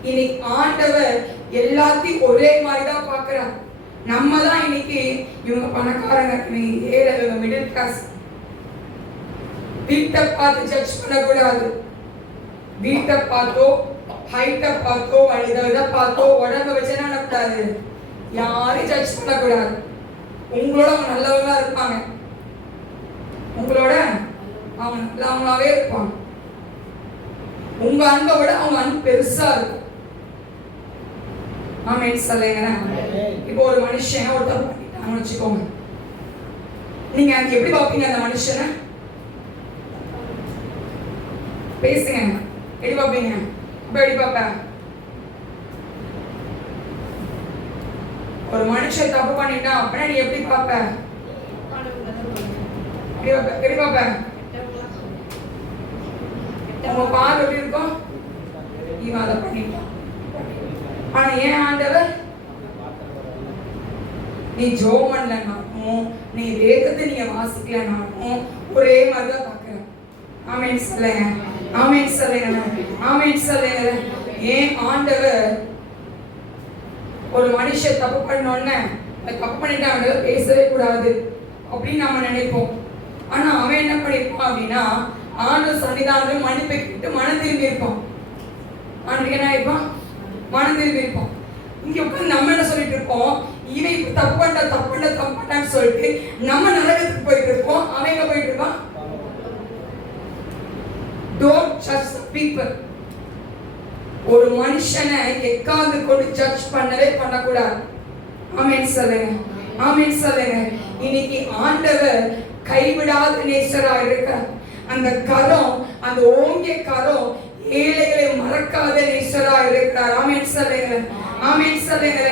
இன்னைக்கு ஆண்டவர் எல்லாத்தையும் ஒரே மாதிரி தான் பார்க்கிறார். நம்ம தான் இன்னைக்கு இவங்க பணக்காரங்க, ஏழை, இவங்க மிடில் கிளாஸ். வீட்டை பார்த்து ஜட்ஜ் பண்ணக்கூடாது. வீட்டை பார்த்தோ, ஹைட்டை பார்த்தோ, இதை பார்த்தோ, உடம்ப வச்சு என்ன பண்ணக்கூடாது? யாரையும் ஜட்ஜ் பண்ணக்கூடாது. உங்களோட அவங்க நல்லவங்களா இருப்பாங்க, உங்களோட அவங்க நல்லவங்களாவே இருப்பாங்க. உங்க அன்பை விட அவங்க அன்பு பெருசா இருக்கும். ஆமென் சொல்லுங்க. இப்போ ஒரு மனுஷன் ஒரு தப்பு பண்ணிட்டாங்கன்னு வச்சுக்கோங்க, நீங்க அதுக்கு எப்படி பார்ப்பீங்க? அந்த மனுஷனை பேசுங்க, எப்படி பார்ப்பீங்க? அப்ப எப்படி பார்ப்பேன்? ஒரு மனுஷன் தப்பு பண்ணிட்டான் அப்படின்னா நீ எப்படி பார்ப்ப? எப்படி பார்ப்ப? உங்க பார்வை எப்படி இருக்கும்? இவன் அதை பண்ணிட்டான். ஆனா ஏன் ஆண்டவர், நீ ஜோம் பண்ணலனாலும், நீ வேதத்தை நீங்க வாசிக்கலனாலும் ஒரே மாதிரிதான் பார்க்கிறேன். ஆமென் சொல்லுங்க. ஆமென் சொல்லுங்க. ஆமென் சொல்லுங்க. ஏன் ஆண்டவர் ஒரு மனுஷன் தப்பு பண்ணோன்னு தப்பு பண்ணிட்டு அவனால பேசவே கூடாது அப்படின்னு நம்ம நினைப்போம். ஆனா அவன் என்ன பண்ணிருப்பான் அப்படின்னா, ஆண்டவர் சன்னிதானத்தில் மன்னிப்பை கேட்டு மனம் திரும்பி இருப்பான். ஆண்டவர் என்ன ஆயிருப்பான்? மனம் திரும்பி இருப்பான். இங்க உட்காந்து நம்ம என்ன சொல்லிட்டு இருப்போம்? இவன் இப்ப தப்பு பண்ணான்னு சொல்லிட்டு நம்ம நரகத்துக்கு போயிட்டு இருப்போம். அவன் எங்க போயிட்டு இருப்பான்? Don't judge the people. ஒரு மனுஷனை எக்காந்து கொண்டு ஜட்ஜ் பண்ணவே பண்ணக்கூடாது. ஆமென் சொல்லுங்க. ஆமென் சொல்லுங்க. இன்னைக்கு ஆண்டவர் கைவிடாத நேசரா இருக்க. அந்த கரம், அந்த ஓங்கிய கரம் ஏழைகளை மறக்காத நேசரா இருக்கிறார். ஆமென் சொல்லுங்க. ஆமென் சொல்லுங்க.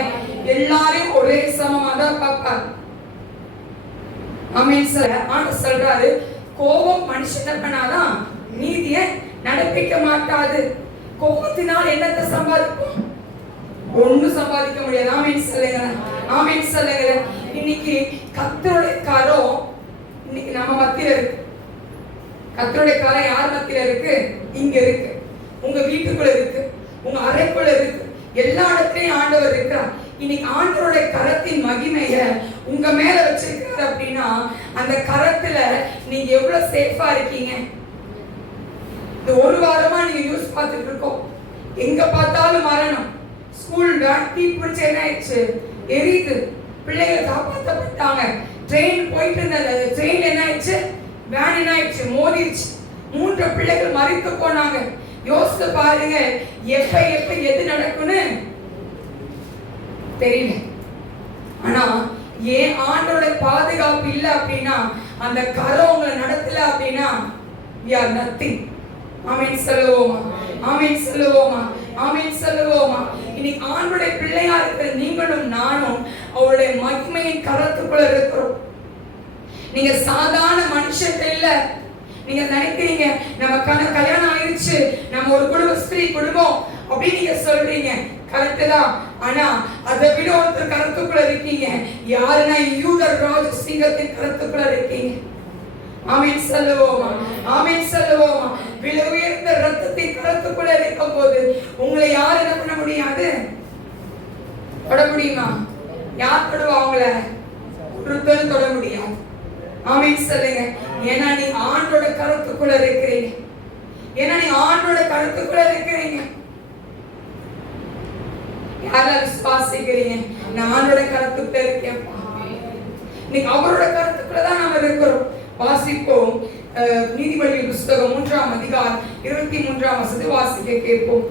எல்லாரும் ஒரே சமமா தான் பார்ப்பார். ஆமென் சொல்ல. ஆண்டவர் சொல்றாரு, கோபம் மனுஷனை பண்ணாதான் நீதியை நடப்பிக்க மாட்டாது. கோபத்தினால் என்னத்தை சம்பாதிப்போம்? ஒன்னும் சம்பாதிக்க முடியாது. ஆமென் சொல்லுங்க. ஆமென் சொல்லுங்க. இன்னைக்கு கர்த்தருடைய கரம் இன்னைக்கு நம்ம மத்தியில இருக்கு. கர்த்தருடைய கரம் யார் மத்தியில இருக்கு? இங்க இருக்கு, உங்க வீட்டுக்குள்ள இருக்கு, உங்க அறைக்குள்ள இருக்கு, எல்லா இடத்துலயும் ஆண்டவர் இருக்கிறார். இன்னைக்கு ஆண்டவருடைய கரத்தின் மகிமைய உங்க மேல வச்சிருக்கிறார் அப்படின்னா அந்த கரத்துல நீங்க எவ்வளவு சேஃபா இருக்கீங்க. இந்த ஒரு வாரமா நீங்க நியூஸ் பார்த்துட்டு இருக்கோம், எங்க பார்த்தாலும் மரணம். ஸ்கூல் வேன் தீ பிடிச்சு என்ன ஆயிடுச்சு, எரியுது. பிள்ளைகள் காப்பாற்றப்பட்டாங்க. ட்ரெயின் போயிட்டு இருந்த ட்ரெயின் என்ன ஆயிடுச்சு, வேன் என்ன ஆயிடுச்சு, மோதிருச்சு. 3 பிள்ளைகள் மரித்து போனாங்க. யோசித்து பாருங்க, எப்ப எப்ப எது நடக்கும்னு தெரியல. ஆனா ஏன் ஆண்டோட பாதுகாப்பு இல்ல அப்படின்னா, அந்த கரம் உங்களை நடத்தல அப்படின்னா we are nothing. ஆமென் சொல்லுவோமா, ஆமென் சொல்லுவோமா, ஆமென் சொல்லுவோமா. இன்னைக்கு ஆண்டோட பிள்ளையா இருக்கிற நீங்களும் நானும் அவருடைய மகிமையின் கரத்துக்குள்ள இருக்கிறோம். நீங்க சாதாரண மனுஷன் இல்ல. நீங்க நினைக்கிறீங்க நம்ம கல்யாணம் ஆயிடுச்சு, நம்ம ஒரு ஸ்திரீ குடும்பம் அப்படின்னு நீங்க சொல்றீங்க, கரெக்ட் தான். ஆனா அதை விட ஒருத்தர் கருத்துக்குள்ள இருக்கீங்க. யாருன்னா யூதர் ராஜ சிங்கத்தின் கருத்துக்குள்ள இருக்கீங்க. ஆமென் சொல்லுவோமா, ஆமென் சொல்லுவோமா. விலை உயர்ந்த ரத்தத்தின் கருத்துக்குள்ள இருக்கும் போது உங்களை யார் என்ன பண்ண முடியாது, தொட முடியுமா? யார் தொடுவா உங்களை? ஒருத்தரும் தொட முடியாது. ஆமென் சொல்லுங்க. ஏன்னா நீ ஆண்டோட கருத்துக்குள்ள இருக்கிறீங்க. ஏன்னா நீ ஆண்டோட கருத்துக்குள்ள இருக்கிறீங்க. யாரால விசுவாசிக்கிறீங்க? நான் ஆண்டோட கருத்துக்குள்ள இருக்கேன். நீங்க அவரோட கருத்துக்குள்ள தான் நாம இருக்கிறோம். வாசிப்போம். நீதிமொழிகள் புத்தகம் 3ஆம் அதிகாரம் 23ஆம் வசனத்தை வாசிக்க கேட்போம்.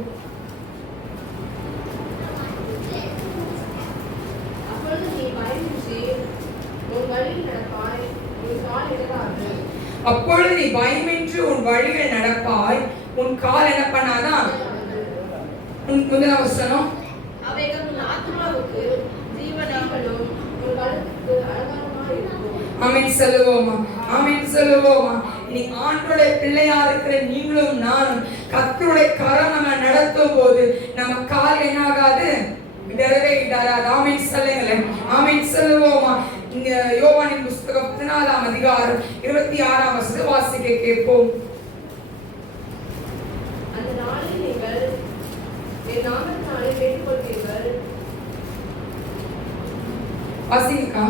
அப்பொழுது நீ பயமின்றி உன் வழிகள் நடப்பாய், உன் கால் என்ன பண்ணாதான். முதலாம் வசனம், அவைகள் உன் ஆத்மாவுக்கு ஜீவனாகவும் உன் கழுத்துக்கு அலங்காரமாய் இருக்கும். ஆமென் சொல்லுவோமா, ஆமென் சொல்லுவோமா. நீ ஆண்டோட பிள்ளையா இருக்கிற நீங்களும் நானும் கர்த்தருடைய கரம் நம்ம நடத்தும் போது நம்ம கால் என்ன ஆகாது, இடரவே இடாது. ஆமென் சொல்லுங்களேன், ஆமென் சொல்லுவோமா. இங்க யோவானின் புத்தகம் 14ஆம் அதிகாரம் 26ஆம் வசனத்தை வாசிக்க கேட்போம். அந்த நாளில் நீங்கள் என் நாமத்தினாலே கேட்டுக்கொள்வீர்கள். வாசிங்கக்கா.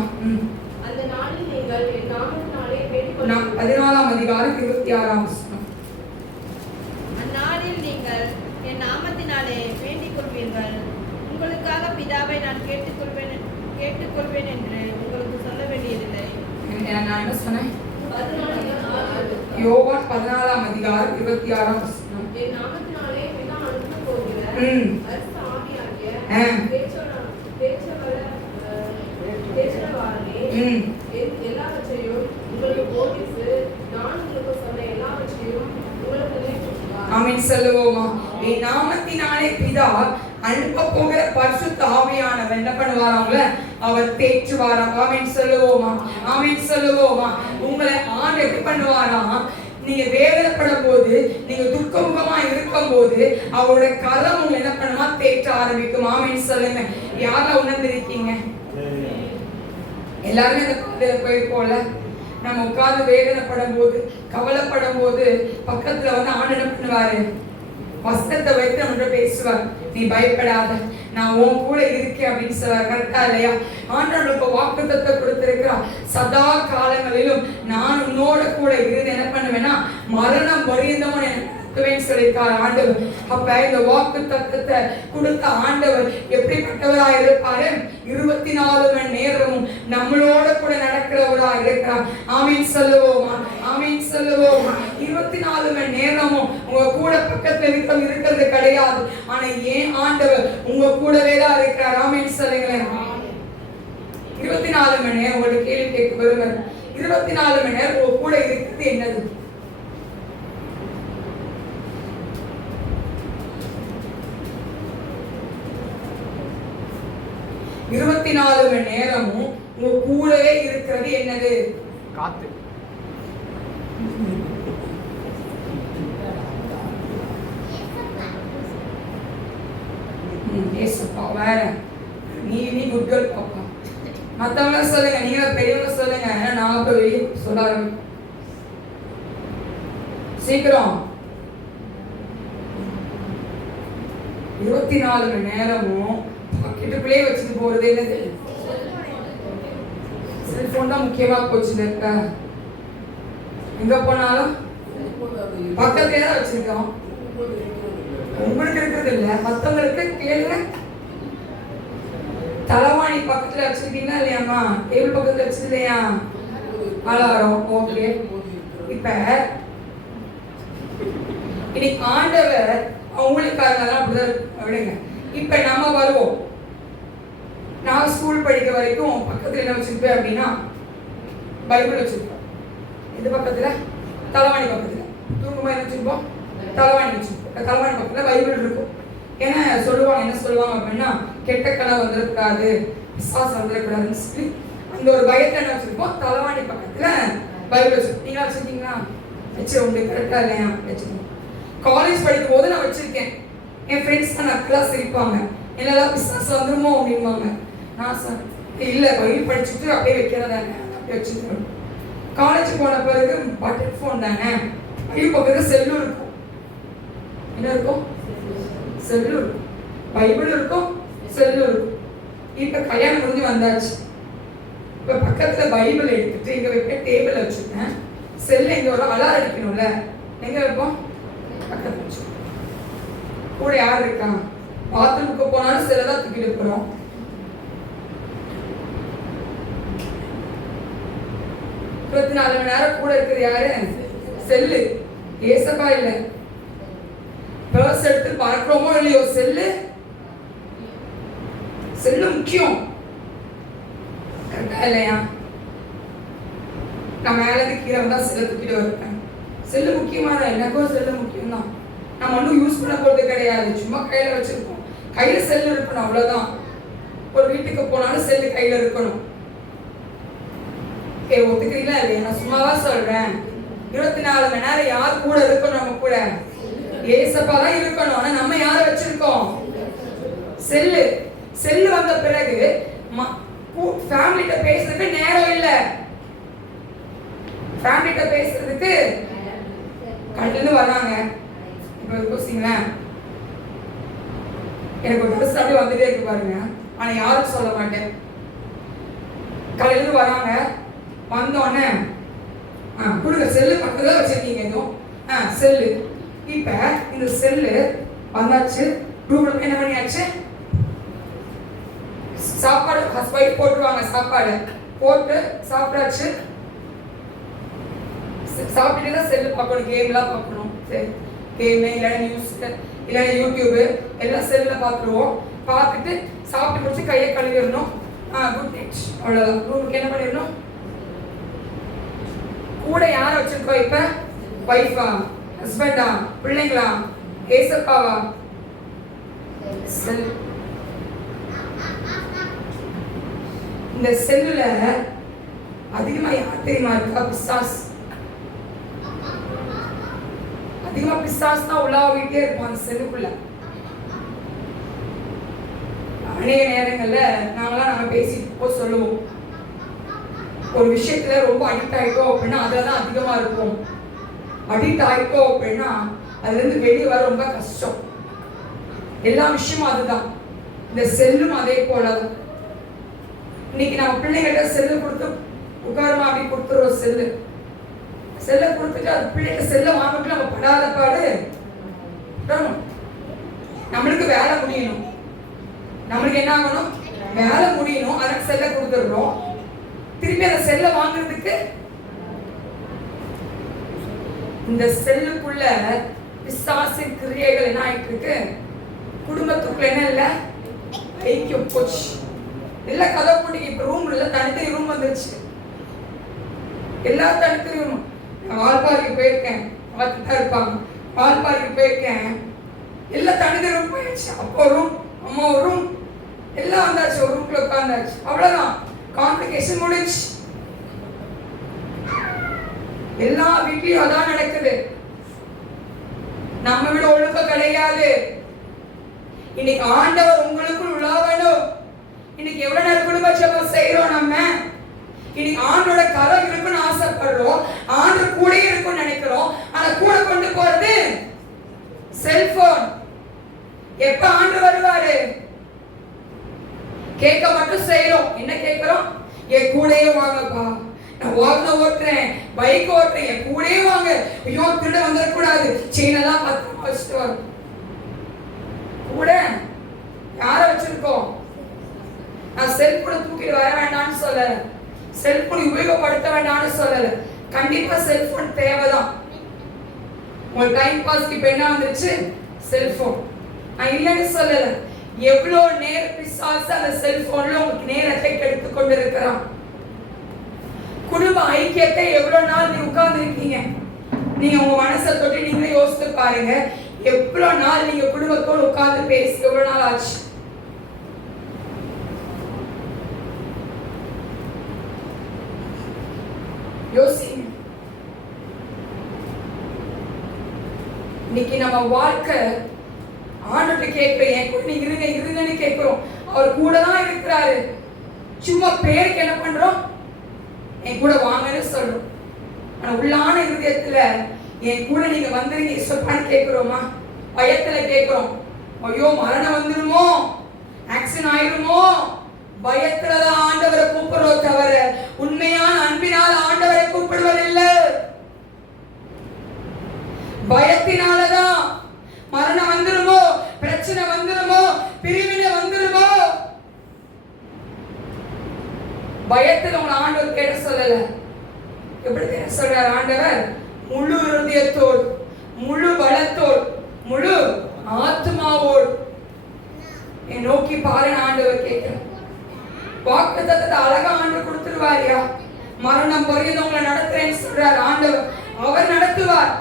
அந்த நாளில் நீங்கள் என் நாமத்தினாலே கேட்டுக்கொள்வீர்கள். 14ஆம் அதிகாரம் 26ஆம் வசனம். அந்நாளில் நீங்கள் என் நாமத்தினாலே வேண்டிக் கொள்வீர்கள். உங்களுக்காக பிதாவை நான் கேட்டுக்கொள்வேன் என்று உங்களுக்கு சொல்ல வேண்டியதில்லை. நான் என்ன சொன்னேன்? யோவான் 14ஆம் அதிகாரம் 26ஆம் வசனம். என் நாமத்தினாலே பிதா அனுப்ப போகிற பரிசுத்த ஆவியாகிய தேற்றரவாளனே எல்லாவற்றையும் உங்களுக்கு போதித்து நான் உங்களுக்கு சொன்ன எல்லாவற்றையும் உங்களுக்கு நினைவுபடுத்துவார். ஆமென் சொல்லுவோமா. என் நாமத்தினாலே பிதா அனுப்ப போகிற பரிசுத்த ஆவியானவர் என்ன பண்ணுவாராம்ல, அவர் தேற்றுவாராம். ஆமென் சொல்லுவோமா, ஆமென் சொல்லுவோமா. உங்களை ஆண்டு எப்படி பண்ணுவாராம், நீங்க வேதனைப்படும் போது, நீங்க துக்கமுகமா இருக்கும் போது அவருடைய கரம் உங்களை என்ன பண்ணுமா, தேற்ற ஆரம்பிக்கும். ஆமென் சொல்லுங்க. யாரா உணர்ந்திருக்கீங்க? எல்லாருமே இந்த பாதையில போயிருப்போம்ல. நம்ம உட்கார்ந்து வேதனைப்படும் போது, கவலைப்படும் போது பக்கத்துல வந்து ஆண்டு என்ன பண்ணுவாரு, வஸ்திரத்தை வைத்து நம்ம பேசுவார். நீ பயப்படாத, நான் உன் கூட இருக்கேன் அப்படின்னு சொல்றார். கரெக்டா இல்லையா? ஆண்டவருக்கு வாக்குத்தத்தத்தை கொடுத்திருக்கிறார். சதா காலங்களிலும் நான் உன்னோட கூட இருந்து என்ன பண்ணுவேன்னா மரணம் பரியந்தமும் நடத்துவேன்னு சொல்லியிருக்கார் ஆண்டவர். அப்ப இந்த வாக்குத்தத்தத்தை கொடுத்த ஆண்டவர் எப்படிப்பட்டவரா இருப்பாரு? 24 மணி நேரமும் நம்மளோட கூட நடக்கிறவரா இருக்கிறார். ஆமீன் சொல்லுவோமா, ஆமீன் சொல்லுவோமா. 24 மணி நேரமும் உங்க கூட பக்கத்துல இருக்கிறது கிடையாது. ஆனா ஏன் ஆண்டவர் உங்க கூடவே தான் இருக்கிறார். ஆமீன் சொல்லுங்களேன். 24 மணி நேரம் உங்களோட கேள்வி கேட்க வருவார். 24 மணி நேரம் உங்க கூட இருக்கிறது என்னது? இருபத்தி 24 மணி நேரமும் உங்க கூடவே இருக்கிறது என்னது? காத்து. ஏசப்பா வேற நீ குட் கேர்ள் பாப்பா. மத்தவங்க சொல்லுங்க, நீங்க பெரியவங்க சொல்லுங்க. நான் இப்ப வெளியே சொல்ல ஆரம்பிப்பேன். சீக்கிரம் 24 மணி நேரமும் பாக்கெட்டுக்குள்ளே வச்சுட்டு போறது என்னது? செல்போன் தான் முக்கியமா போச்சு. இருக்க எங்க போனாலும் பக்கத்துலயே தான் வச்சிருக்கோம். உங்களுக்கு இருக்கிறது இல்ல, மத்தவங்களுக்கு கேளுங்க. தலைவாணி பக்கத்துல வச்சிருக்கீங்களா இல்லையாமா? டேபிள் பக்கத்துல வச்சது இல்லையா? அலாரம். ஓகே. இப்ப இன்னைக்கு ஆண்டவர் அவங்களுக்காக அப்படிதான் விடுங்க. இப்ப நம்ம வருவோம். நான் ஸ்கூல் படிக்க வரைக்கும் பக்கத்துல என்ன வச்சிருப்பேன் அப்படின்னா பைபிள் வச்சிருப்போம். எந்த பக்கத்துல? தலைவாணி பக்கத்துல. தூங்குமா என்ன வச்சிருப்போம்? தலைவாணி வச்சிருப்போம். தலைவாணி பக்கத்துல பைபிள் இருக்கும். ஏன்னா சொல்லுவாங்க, என்ன சொல்லுவாங்க அப்படின்னா கெட்ட கனவு வந்துடக்கூடாது, பிசாசு வந்துடக்கூடாதுன்னு சொல்லி அந்த ஒரு பயத்தை என்ன வச்சிருப்போம்? தலைவாணி பக்கத்துல பைபிள் வச்சிருப்போம். நீங்களா வச்சிருக்கீங்களா? வச்சு உங்களுக்கு கரெக்டா இல்லையா? வச்சிருக்கோம். காலேஜ் படிக்கும் போது நான் வச்சிருக்கேன். என் ஃப்ரெண்ட்ஸ் தான் நக்கலா சிரிப்பாங்க, என்னெல்லாம் பிசினஸ் வந்துருமோ அப்படின்பாங்க. நான் சார் இல்லை, பைபிள் படிச்சுட்டு அப்படியே வைக்கிறதாங்க, அப்படியே வச்சுருக்கேன். காலேஜ் போன பிறகு பட்டன் ஃபோன் தானே, பைபிள் பக்கத்துல செல்லு இருக்கும். என்ன இருக்கும்? செல்லு இருக்கும். பைபிள் இருக்கும், செல்லு இருக்கும். இப்ப கல்யாணம் முடிஞ்சு வந்தாச்சு. இப்ப பக்கத்துல பைபிள் எடுத்துட்டு இங்க வைக்க டேபிள் வச்சிருக்கேன். செல்லு எங்க ஒரு அலாரம் அடிக்கணும்ல, எங்க வைப்போம்? பக்கத்துல வச்சு. கூட யார் இருக்கா? பாத்ரூமுக்கு போனாலும் செல்லை தான் தூக்கிட்டு போறோம். இருபத்தி 4 மணி நேரம் கூட இருக்கிறது யாரு? செல்லு. ஏசப்பா இல்ல. பர்ஸ் எடுத்து பார்க்கிறோமோ இல்லையோ, செல்லு செல்லு முக்கியம். கரெக்டா இல்லையா? நான் மேல இருந்து கீழே வந்தா செல்லை தூக்கிட்டு வருவேன். செல்லு முக்கியமா தான், எனக்கும் செல்லு முக்கியம் தான். நம்ம ஒன்றும் யூஸ் பண்ண போறது கிடையாது, சும்மா கையில வச்சிருக்கோம். கையில செல்லு இருக்கணும், அவ்வளவுதான். ஒரு வீட்டுக்கு போனாலும் செல்லு கையில இருக்கணும். ஒத்துக்கிறீங்களா இல்லையா? நான் சும்மாவா சொல்றேன். 24 மணி நேரம் யார் கூட இருக்கணும்? நம்ம கூட ஏசப்பா தான் இருக்கணும். ஆனா நம்ம யார வச்சிருக்கோம்? செல்லு. செல்லு வந்த பிறகு ஃபேமிலிட்ட பேசுறதுக்கு நேரம் இல்ல. ஃபேமிலிட்ட பேசுறதுக்கு கல்லுன்னு வராங்க. இப்ப யோசிங்களா, எனக்கு ஒரு ட்ரெஸ் அப்படியே வந்துட்டே இருக்கு பாருங்க, ஆனா யாரும் சொல்ல மாட்டேன். கல்லுன்னு வராங்க, வந்தோடனே கொடுங்க செல்லு பக்கத்துல வச்சிருக்கீங்க எதுவும் செல்லு. இப்ப இந்த செல்லு வந்தாச்சு, ரூம்ல என்ன பண்ணியாச்சு? சாப்பாடு ஹஸ்பண்ட் போட்டுருவாங்க, சாப்பாடு போட்டு சாப்பிடாச்சு. சாப்பிட்டுட்டு தான் செல்லு பார்க்கணும், கேம்லாம் பார்க்கணும். சரி, கேமு இல்லைன்னா நியூஸ் இல்லைன்னா யூடியூபு எல்லாம் செல்லில் பார்த்துருவோம். பார்த்துட்டு சாப்பிட்டு முடிச்சு கையை கழுவிடணும். குட் நைட், அவ்வளோதான். ரூமுக்கு என்ன பண்ணிடணும்? கூட யாரை வச்சிருக்கோம் இப்ப? வைஃபா, ஹஸ்பண்டா, பிள்ளைங்களா, ஏசப்பாவா? செல். இந்த செல்லுல அதிகமா யார் தெரியுமா இருக்கா? பிசாஸ். அதிகமா பிசாஸ் தான் உலாவிட்டே இருக்கும் அந்த செல்லுக்குள்ள. அநேக நேரங்கள்ல நாங்களாம் நம்ம பேசிட்டு சொல்லுவோம், ஒரு விஷயத்துல ரொம்ப அடிக்ட் ஆயிட்டோம் அப்படின்னா அதுல தான் அதிகமா இருக்கும். அடிக்ட் ஆயிட்டோம் அப்படின்னா அதுல இருந்து வெளியே வர ரொம்ப கஷ்டம். எல்லா விஷயமும் அதுதான். இந்த செல்லும் அதே போலதான். இன்னைக்கு நம்ம பிள்ளைகிட்ட செல்லு கொடுத்து உட்காரமா அப்படி கொடுத்துருவோம். செல்லை கொடுத்துட்டு அது பிள்ளைங்க செல்லை வாங்கிட்டு நம்ம படாத பாடு. நம்மளுக்கு வேலை முடியணும், நம்மளுக்கு என்ன ஆகணும்? வேலை முடியணும். அதற்கு செல்லை கொடுத்துடுறோம். திருப்பி அந்த செல்லை வாங்குறதுக்கு இந்த செல்லுக்குள்ள பிசாசின் கிரியைகள் என்ன ஆயிட்டு இருக்கு? குடும்பத்துக்குள்ள என்ன இல்ல? ஐக்கியம் போச்சு. எல்லா கதை போட்டு இப்ப ரூம்ல தனித்தனி ரூம் வந்துருச்சு. எல்லா தனித்தனி ரூம். வால்பாறைக்கு போயிருக்கேன், பார்த்துதான் இருப்பாங்க. வால்பாறைக்கு போயிருக்கேன், எல்லாம் தனித்தனி ரூம் போயிடுச்சு. அப்போ ரூம், அம்மா ஒரு ரூம், எல்லாம் வந்தாச்சு. ஒரு ரூம்ல உட்கார்ந்தாச்சு, அவ்வளவுதான். காம்ப்ளிகேஷன் முடிஞ்சு. எல்லா வீட்லயும் அதான் நடக்குது. நம்ம விட ஒழுக்கம் கிடையாது. இன்னைக்கு ஆண்டவர் உங்களுக்குள் உலாவணும். இன்னைக்கு எவ்வளவு நேரம் குடும்ப ஜெபம் செய்யறோம் நம்ம. இன்னைக்கு ஆண்டோட கரம் இருக்குன்னு ஆசைப்படுறோம், ஆண்டு கூட இருக்குன்னு நினைக்கிறோம். ஆனா கூட கொண்டு போறது செல்போன். எப்ப ஆண்டு கேட்க மட்டும் செய்யறோம். என்ன கேட்கிறோம்? என் கூடயே வாங்கப்பா, நான் வாகனம் ஓட்டுறேன், பைக் ஓட்டுறேன், என் கூடயே வாங்க. ஐயோ திருட வந்துடக்கூடாது, செயினெல்லாம் பத்திரமா வச்சுட்டு வரும். கூட யார வச்சிருக்கோம்? நான் செல்போனை தூக்கிட்டு வர வேண்டாம்னு சொல்லல, செல்போன் உபயோகப்படுத்த வேண்டாம்னு சொல்லல. கண்டிப்பா செல்போன் தேவைதான். உங்க டைம் பாஸ்க்கு இப்ப என்ன வந்துருச்சு? செல்போன். நான் இல்லைன்னு சொல்லல. எவ்வளவு நேர பிசாசு அந்த செல்போன்ல உங்களுக்கு நேரத்தை கெடுத்து கொண்டு இருக்கிறான். குடும்ப ஐக்கியத்தை எவ்வளவு நாள் நீ உட்கார்ந்து இருக்கீங்க? நீங்க உங்க மனசை தொட்டு நீங்களே யோசித்து பாருங்க. எவ்வளவு நாள் நீங்க குடும்பத்தோடு உட்கார்ந்து பேசி எவ்வளவு நாள் ஆச்சு? யோசிங்க. இன்னைக்கு நம்ம வாழ்க்கை ஆண்டுட்டு கேட்கிறோம், என் கூட நீங்க இருங்க இருங்கன்னு கேட்கிறோம். அவர் கூட தான் இருக்கிறாரு. சும்மா பேருக்கு என்ன பண்றோம்? என் கூட வாங்கன்னு சொல்றோம். ஆனா உள்ளான இருதயத்துல என் கூட நீங்க வந்துருங்க சொல்றான்னு கேட்கிறோமா? பயத்துல கேட்கிறோம். ஐயோ மரணம் வந்துருமோ, ஆக்சிடென்ட் ஆயிடுமோ, பயத்துலதான் ஆண்டவரை கூப்பிடுறோம் தவிர உண்மையான அன்பினால் ஆண்டவரை கூப்பிடுவதில்லை. பயத்தினாலதான் மரணம் வந்துருமோ, பிரச்சனை வந்துருமோ, பிரிவினை வந்துருமோ, பயத்துல உங்களை ஆண்டவர் கேட்க சொல்லல. எப்படி கேட்க சொல்றார் ஆண்டவர்? முழு இருதயத்தோடு, முழு பலத்தோடு, முழு ஆத்மாவோடு என் நோக்கி பாருங்க ஆண்டவர் கேட்கிறார். வாக்குத்தத்தத்தை அழகா ஆண்டவர் கொடுத்துருவாரியா? மரணம் வரையும் உங்களை நடத்துறேன்னு சொல்றார் ஆண்டவர். அவர் நடத்துவார்.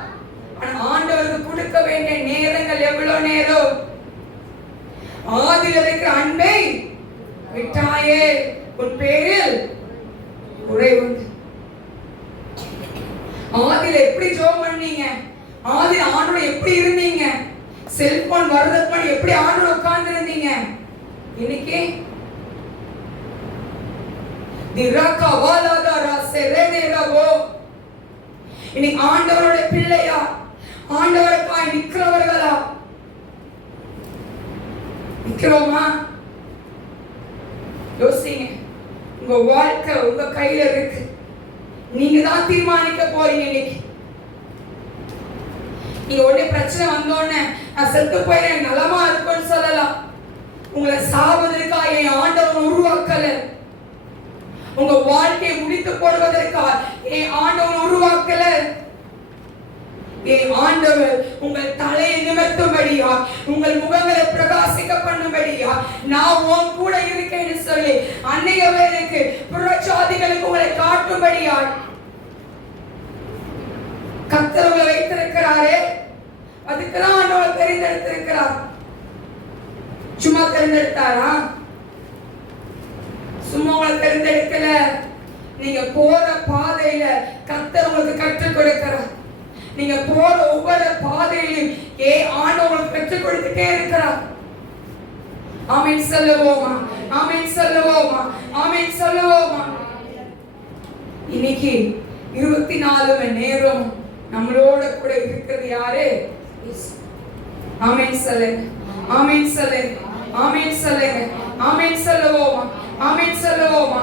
ஆனா ஆண்டவருக்கு கொடுக்க வேண்டிய நேரங்கள் எவ்வளவு நேரம்? ஆதியில் இருக்கிற அன்பை விட்டாயே, உன் பேரில் குறைவு. ஆதியில் எப்படி ஜெபம் பண்ணீங்க? ஆதியில் ஆண்டோட எப்படி இருந்தீங்க? செல்போன் வரதுக்கு முன்னாடி எப்படி ஆண்டோட உட்கார்ந்து இருந்தீங்க? இன்னைக்கு இன்னைக்கு ஆண்டவரோட பிள்ளையா, ஆண்டவருக்காய் நிக்கிறவர்களா நிக்கிறோமா? யோசிங்க. உங்க வாழ்க்கை உங்க கையில இருக்கு. நீங்க தான் தீர்மானிக்க போறீங்க. இன்னைக்கு நீங்க உடனே பிரச்சனை வந்தோடனே நான் செத்து போயிறேன் நலமா இருக்கும்னு சொல்லலாம். உங்களை சாவதற்காக என் ஆண்டவன் உருவாக்கல. உங்க வாழ்க்கையை முடித்து போடுவதற்காக என் ஆண்டவன் உருவாக்கல. என் ஆண்டவர் உங்கள் தலையை நிமிர்த்தும்படியா, உங்கள் முகங்களை பிரகாசிக்க பண்ணும்படியா, நான் உன் கூட இருக்கேன்னு சொல்லி அன்னையவருக்கு புறச்சாதிகளுக்கு உங்களை காட்டும்படியா கர்த்தர் உங்களை வைத்திருக்கிறாரே. அதுக்குதான் ஆண்டவர் தெரிந்தெடுத்திருக்கிறார். சும்மா தெரிந்தெடுத்தாரா? சும்மா உங்களை தெரிந்தெடுக்கல. நீங்க போற பாதையில கர்த்தர் உங்களுக்கு கற்றுக் கொடுக்கிறார். நீங்க போற ஒவ்வொரு பாதையிலும் ஆண்டவர் உங்களுக்கு கற்றுக் கொடுத்துட்டே இருக்கிறார். ஆமென் சொல்லுவோமா? ஆமென் சொல்லுவோமா? ஆமென் சொல்லுவோமா? இன்னைக்கு 24 மணி நேரம் நம்மளோட கூட இருக்கிறது யாரு? ஆமென் சொல்லுங்க. ஆமென் சொல்லுங்க. ஆமென் சொல்லுங்க. ஆமென் சொல்லுவோமா? ஆமென் சொல்லுவோமா?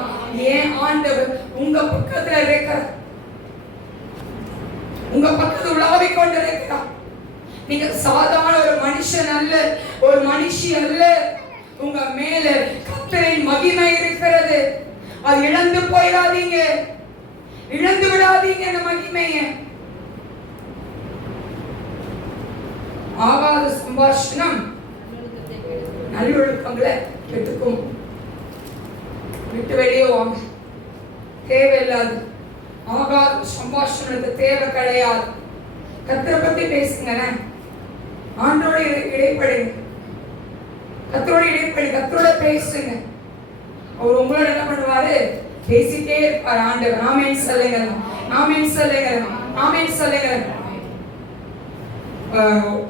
ஏன் ஆண்டவர் உங்க பக்கத்துல இருக்கிறார். உங்க பக்கத்துல உலாவிக் கொண்டிருக்கிறார். நீங்க சாதாரண ஒரு மனுஷன் அல்ல, ஒரு மனுஷி அல்ல. உங்க மேல கர்த்தரின் மகிமை இருக்கிறது. அது இழந்து போயிடாதீங்க, இழந்து விடாதீங்க அந்த மகிமையை. ஆகாத சம்பாஷணம் நல்லொழுக்கங்களை கெடுக்கும். விட்டு வெளியே வாங்க. தேவையில்லாது ஆகாத சம்பாஷணத்துக்கு தேவை கிடையாது. கர்த்தரை பத்தி பேசுங்களேன். ஆண்டோட இடைப்படுங்க, கர்த்தரோட இடைப்படு, கர்த்தரோட பேசுங்க. அவர் உங்களோட என்ன பண்ணுவாரு? பேசிட்டே இருப்பார் ஆண்டவர். ஆமென் சொல்லுங்க. ஆமென் சொல்லுங்க. ஆமென் சொல்லுங்க.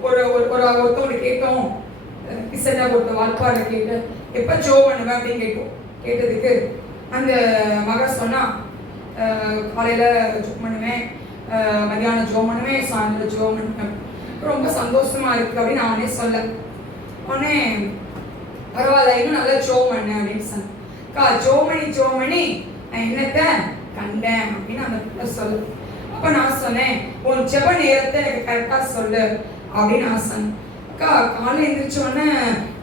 ஒருத்தவங்க கேட்டோம், கிசன்னா போட்ட வாழ்ப்பாடு கேட்டு எப்ப ஜோ பண்ணுவேன் அப்படின்னு கேட்டதுக்கு அந்த மக சொன்னா, காலையில ஜோ பண்ணுவேன், மதியானம் ஜோ பண்ணுவேன், சாயந்தரம் ஜோ பண்ணுவேன். ரொம்ப சந்தோஷமா இருக்கு அப்படின்னு நானே சொல்ல. உடனே பரவாயில்ல இன்னும் நல்லா ஜோம் பண்ணு அப்படின்னு சொன்னேன். ஜோமணி நான் என்னத்த கண்டேன் அப்படின்னு அந்த பிள்ளை சொல்லு. அப்ப நான் சொன்னேன், உன் ஜெப நேரத்தை எனக்கு கரெக்டா சொல்லு அப்படின்னு நான் சொன்னேன். அக்கா காலையில் எழுந்திரிச்ச உடனே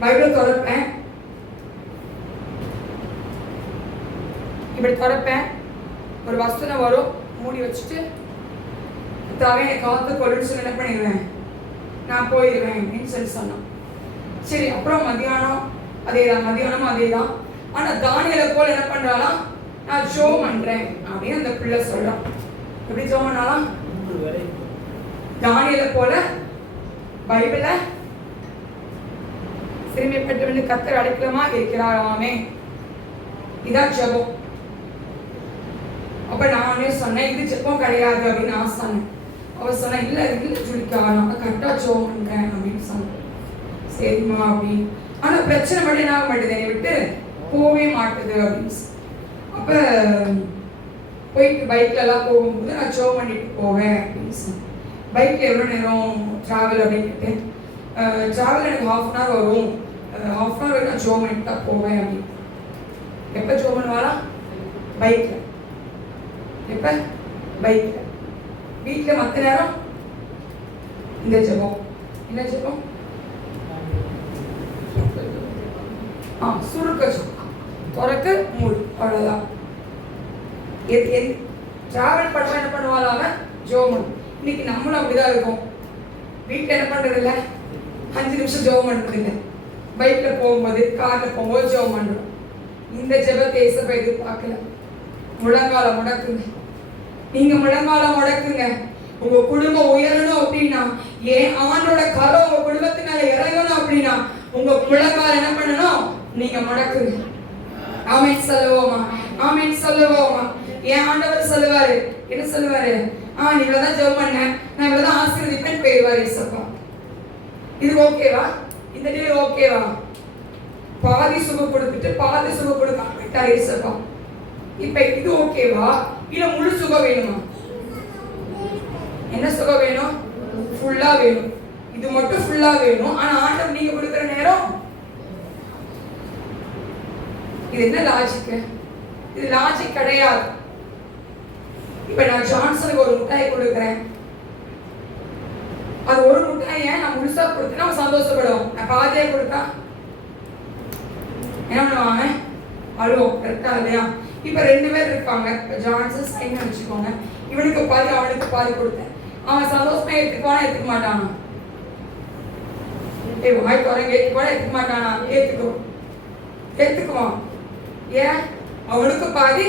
பைபிள் திறப்பேன், இப்படி திறப்பேன், ஒரு வசனம் வரும், மூடி வச்சுட்டு தாவே எனக்கு காத்து கொள்ளுன்னு சொல்லி என்ன பண்ணிடுவேன், நான் போயிடுவேன் அப்படின்னு சொல்லி சொன்னோம். சரி, அப்புறம் மதியானமும் அதேதான். ஆனா தானியலை போல என்ன பண்றாலாம், நான் ஜோம் பண்றேன் அப்படின்னு அந்த பிள்ளை சொல்றான். எப்படி ஜோம் பண்ணாலாம்? தானியலை போல பைபிள சிறுமைப்பட்டு கர்த்தர் அடைக்கலமா இருக்கிறாராமே, இதான் ஜெபம். அப்ப நானே சொன்னேன், இது ஜெபம் கிடையாது அப்படின்னு நான் சொன்னேன். அவ சொன்ன, இல்ல ஜுலிக்கா நான் கரெக்டா ஜெபம் பண்றேன் அப்படின்னு சொன்னேன். சரிம்மா அப்படின்னு. ஆனா பிரச்சனை மட்டும் என்ன ஆக மாட்டேது, என்னை விட்டு போவே மாட்டுது அப்படின்னு. அப்ப போயிட்டு பைக்ல எல்லாம் போகும்போது நான் ஜெபம் பண்ணிட்டு போவேன் அப்படின்னு சொன்னேன். பைக்ல எவ்வளோ நேரம் ட்ராவல் அப்படின்ட்டு, ட்ராவல் எனக்கு 1/2 hour வரும், 1/2 hour வரைக்கும் நான் ஜெபம் பண்ணிட்டு தான் போவேன் அப்படின்னு. எப்போ ஜெபம் பண்ணுவாரா? பைக்ல. எப்ப? பைக்ல. வீட்டில் மற்ற நேரம் இந்த ஜெபம். என்ன ஜெபம்? சுருக்க துறக்க மூடு, அவ்வளோதான். டிராவல் பண்ணுவா என்ன பண்ணுவாள் அவன்? ஜெபம். இன்னைக்கு நம்மளும் அப்படிதான் இருக்கும். வீட்டில் என்ன பண்றது இல்லை, 5 நிமிஷம் ஜெபம் பண்றது இல்லை. பைக்ல போகும்போது கார்ல போகும்போது ஜெபம் பண்றோம். இந்த ஜெபத்தை ஏசப்பா எதிர்பார்க்கல. முழங்கால முடக்குங்க. நீங்க முழங்கால முடக்குங்க. உங்க குடும்பம் உயரணும் அப்படின்னா, ஏன் ஆண்டோட கரம் உங்க குடும்பத்து மேல இறங்கணும் அப்படின்னா, உங்க முழங்கால என்ன பண்ணணும்? நீங்க முடக்குங்க. ஆமென் சொல்லுவோமா? ஆமென் சொல்லுவோமா? ஏன் ஆண்டவர் சொல்லுவாரு, என்ன சொல்லுவாரு? நீ இவ்வளவுதான் ஜெபம் பண்ண, நான் இவ்வளவுதான் ஆசீர்வதிப்பேன் போயிடுவாரு ஏசப்பா. இது ஓகேவா? இந்த டீல் ஓகேவா? பாதி சுகம் கொடுத்துட்டு பாதி சுகம் கொடுக்காம போயிட்டாரு ஏசப்பா. இப்ப இது ஓகேவா இல்ல முழு சுகம் வேணுமா? என்ன சுகம் வேணும்? ஃபுல்லா வேணும். இது மட்டும் ஃபுல்லா வேணும். ஆனா ஆண்டவர் நீங்க கொடுக்கிற நேரம் இது என்ன லாஜிக்? இது லாஜிக் கிடையாது. இப்ப நான் ஜான்சனுக்கு ஒரு முட்டாய் கொடுக்குறேன், அது ஒரு முட்டாயை நான் முழுசா கொடுத்தேன்னா அவன் சந்தோஷப்படுவான். நான் பாதியா கொடுத்தா என்ன பண்ணுவாங்க? அழுவோம். கரெக்டா இல்லையா? இப்ப 2 பேர் இருப்பாங்க, ஜான்சன் சைன் வச்சுக்கோங்க, இவனுக்கு பாதி அவனுக்கு பாதி கொடுத்தேன். அவன் சந்தோஷமா ஏத்துக்குவானா ஏத்துக்க மாட்டானா? வாய் குறைங்க, ஏத்துக்குவானா ஏத்துக்க மாட்டானா? ஏத்துக்குவான். ஏன்? அவனுக்கு பாதி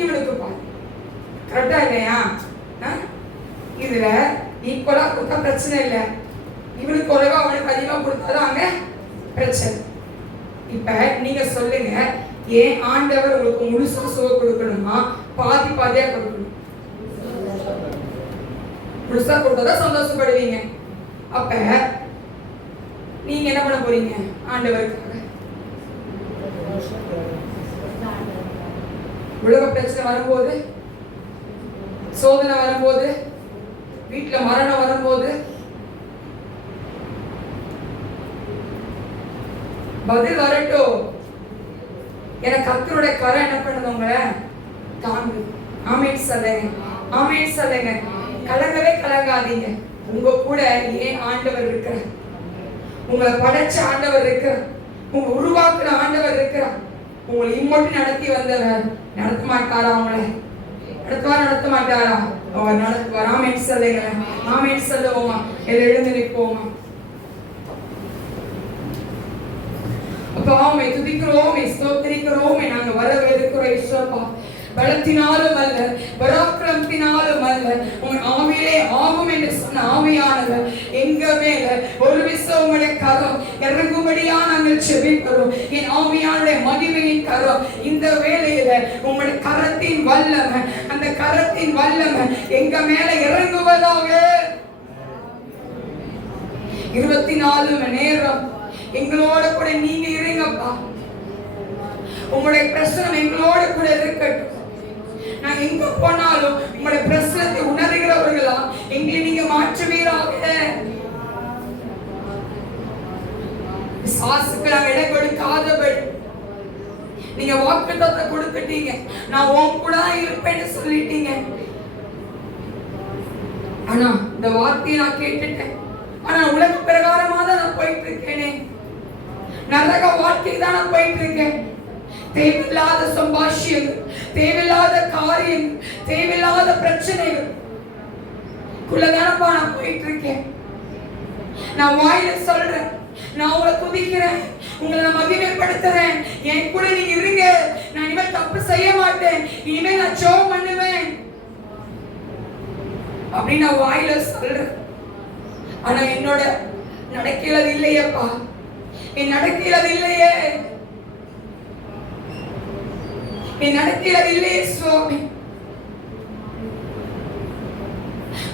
இவனுக்கு பாதி. கரெக்டா இல்லையா? இதுல ஈக்குவலா கொடுத்தா பிரச்சனை இல்லை. இவனுக்கு குறைவா அவனுக்கு அதிகமா கொடுத்தாதான் அங்க பிரச்சனை. இப்ப நீங்க சொல்லுங்க, ஏன் ஆண்டவர் உங்களுக்கு முழுசா சுகம் கொடுக்கணுமா பாதி பாதியா கொடுக்கணும்? முழுசா கொடுத்தாதான் சந்தோஷப்படுவீங்க. அப்ப நீங்க என்ன பண்ண போறீங்க? ஆண்டவருக்காக உலக பிரச்சனை வரும்போது, சோதனை வரும்போது, வீட்டுல மரணம் வரும்போது பதில் வரட்டும். எனக்கு கர்த்தருடைய கரம் என்ன பண்ணுதுங்க? தாங்கு. ஆமென் சொல்லுங்க. ஆமென் சொல்லுங்க. கலங்கவே கலங்காதீங்க. உங்க கூட ஏன் ஆண்டவர் இருக்கிறார்? உங்களை படைச்ச ஆண்டவர் இருக்கிறார். உங்க உருவாக்குற ஆண்டவர் இருக்கிறார். உங்களை இம்மட்டும் நடத்தி வந்தவர் நடத்த மாட்டாரா? உங்களை நடத்த மாட்டாரா? அவர் நடத்துவார். ஆமென் சொல்லுங்க. ஆமென் சொல்லுவோமா? எழுந்து நிற்போமா? அப்பா உம்மை துதிக்கிறோம், ஸ்தோத்திரிக்கிறோம். நாங்க வரவேற்கிறோம் இயேசுப்பா. பலத்தினாலும் அல்ல, பராக்கிரமத்தினாலும் அல்ல, உன் ஆவியிலே ஆகும் என்று சொன்ன ஆவியானவர் எங்க மேல ஒரு விசம் உங்களுடைய கரம் இறங்கும்படியா நாங்கள் செபிக்கிறோம். என் ஆவியானுடைய மகிமையின் கரம் இந்த வேளையில உங்களுடைய கரத்தின் வல்லமை, அந்த கரத்தின் வல்லமை எங்க மேல இறங்குவதாக. 24 மணி நேரம் எங்களோட கூட நீங்க இருங்கப்பா. உங்களுடைய பிரசனம் எங்களோட கூட இருக்கட்டும். நான் எங்க போனாலும் உங்களுடைய பிரசனத்தை உணர்கிறவர்களா எங்களை நீங்க மாற்றுவீராக. பிசாசுக்கு நாங்க இடம் கொடுக்காதபடி நீங்க வாக்குத்தத்தத்தை கொடுத்துட்டீங்க. நான் உன் கூட இருப்பேன்னு சொல்லிட்டீங்க. ஆனா இந்த வார்த்தையை நான் கேட்டுட்டேன். ஆனா உலக பிரகாரமா தான் நான் போயிட்டு இருக்கேனே, நரக வாழ்க்கை தான் நான் போயிட்டு இருக்கேன். தேவையில்லாத சம்பாஷியங்கள், தேவையில்லாத காரியங்கள், தேவையில்லாத பிரச்சனைகள் குள்ளதானப்பா நான் போயிட்டு இருக்கேன். நான் வாயில சொல்றேன், நான் உங்களை துதிக்கிறேன், உங்களை நான் மகிமைப்படுத்துறேன், என் கூட நீங்க இருங்க, நான் இனிமேல் தப்பு செய்ய மாட்டேன், இனிமேல் நான் ஜெபம் பண்ணுவேன் அப்படின்னு நான் வாயில சொல்றேன். ஆனா என்னோட நடக்கிறது இல்லையப்பா, என் நடக்கிறது இல்லையே, என் நடக்கிறது இல்லையே சுவாமி.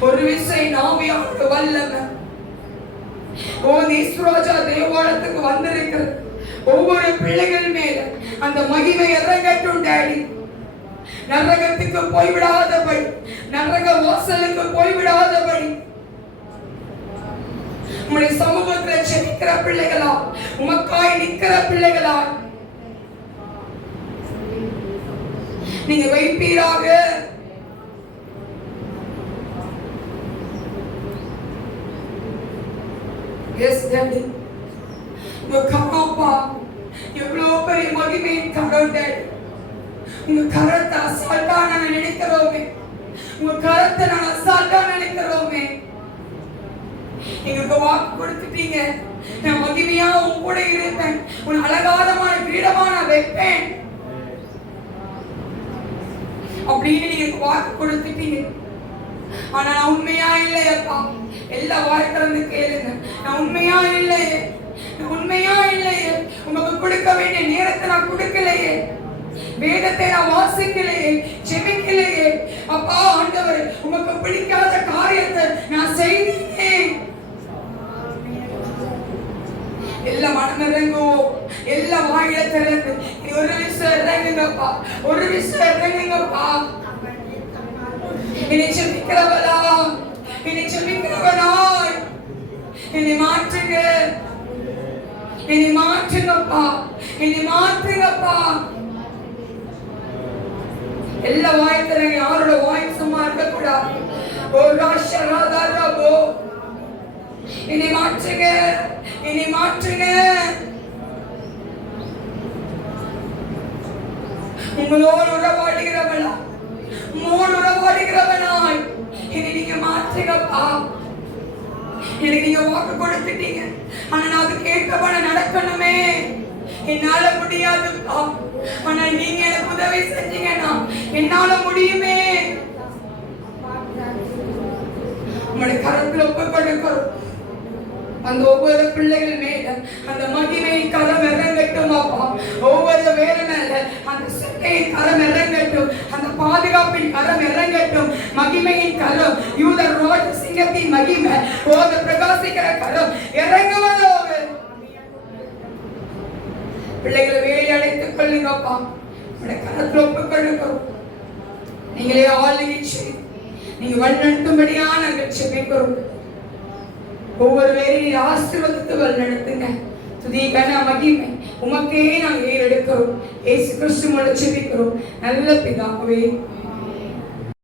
ஒரு விஷயம் நாவியானது வல்லமை ஈஸ்வராஜா தேவாலயத்துக்கு வந்திருக்கிற ஒவ்வொரு பிள்ளைகள் மேல அந்த மகிமை இறங்கட்டும் டாடி. நரகத்துக்கு போய்விடாதபடி, நரக வாசலுக்கு போய்விடாதபடி உம்முடைய சமூகத்தில் ஜெபிக்கிற பிள்ளைகளா, உமக்காய் நிற்கிற பிள்ளைகளா நீங்க வைப்பீராக. Yes, Daddy. உங்க கரப்பா எவ்வளவு பெரிய மகிமையின் கரம் Daddy. உங்க கரத்தை அசால்ட்டா நான் நினைக்கிறோமே, உங்க கரத்தை நான் அசால்ட்டா நினைக்கிறோமே. எங்களுக்கு வாக்கு கொடுத்துட்டீங்க, நான் மகிமையா உன் கூட இருப்பேன், உன் அழகாதமான கிரீடமா நான் வைப்பேன் அப்படின்னு நீங்க வாக்கு கொடுத்துட்டீங்க. ஆனா நான் உண்மையா இல்லையப்பா, எல்லா வாய் திறந்து கேளுங்க, நான் உண்மையா இல்லையே, நான் உண்மையா இல்லையே, உங்களுக்கு கொடுக்க வேண்டிய நேரத்தை நான் கொடுக்கலையே, வேதத்தை நான் வாசிக்கலையே, ஜெபிக்கலையே. அப்பா ஆண்டவர், உங்களுக்கு பிடிக்காத காரியத்தை நான் செய்தேன். எல்லா மனமிறங்கும், எல்லா வாயில திறந்து ஒரு விஷயம் இறங்குங்கப்பா, ஒரு விஷயம் இறங்குங்கப்பா. என்னை ஜெபிக்கிறவளா, என்னை ஜெபிக்கிறவனாய் என்னை மாற்றுங்க, என்னை மாற்றுங்கப்பா, என்னை மாற்றுங்கப்பா. எல்லா வாய்த்திறங்க, யாரோட வாய் சும்மா இருக்கக்கூடாது. ஓ ராஷராதாரபோ, என்னை மாற்றுங்க, என்னை மாற்றுங்க. உங்களோடு உறவாடுகிறவளா, உங்களோடு உறவாடுகிறவனாய் என்னை நீங்க மாற்றுங்கப்பா. எனக்கு நீங்க வாக்கு கொடுத்துட்டீங்க, ஆனா நான் அதுக்கு ஏற்றபடி நடக்கணுமே. என்னால முடியாதுப்பா, ஆனா நீங்க எனக்கு உதவி செஞ்சீங்கன்னா என்னால முடியுமே. உங்களுடைய கரத்துல ஒப்பு கொடுக்கிறோம். அந்த ஒவ்வொரு பிள்ளைகள் மேல அந்த மகிமையின் கரம் இறங்கட்டும் அப்பா. ஒவ்வொரு வேறு மேல அந்த சட்டையின் கரம் இறங்கட்டும், அந்த பாதுகாப்பின் கரம் இறங்கட்டும். மகிமையின் கரம், யூத ரோஜ சிங்கத்தின் மகிமை, ஓத பிரகாசிக்கிற கரம் இறங்குவதோ. பிள்ளைகளை வேலை அடைத்துக் கொள்ளுங்கப்பா, உங்களுடைய கரத்துல ஒப்பு கொடுக்கிறோம். நீங்களே ஆளுகை, நீங்க வழிநடத்தும்படியா நாங்கள் ஜெபிக்கிறோம். ஒவ்வொரு வேலையை ஆசீர்வதித்து வழிநடத்துங்க. துதி கன மகிமை உமக்கே நாங்கள் ஏறெடுக்கிறோம். இயேசு கிறிஸ்து மூலம் ஜெபிக்கிறோம் நல்ல பிதாவே.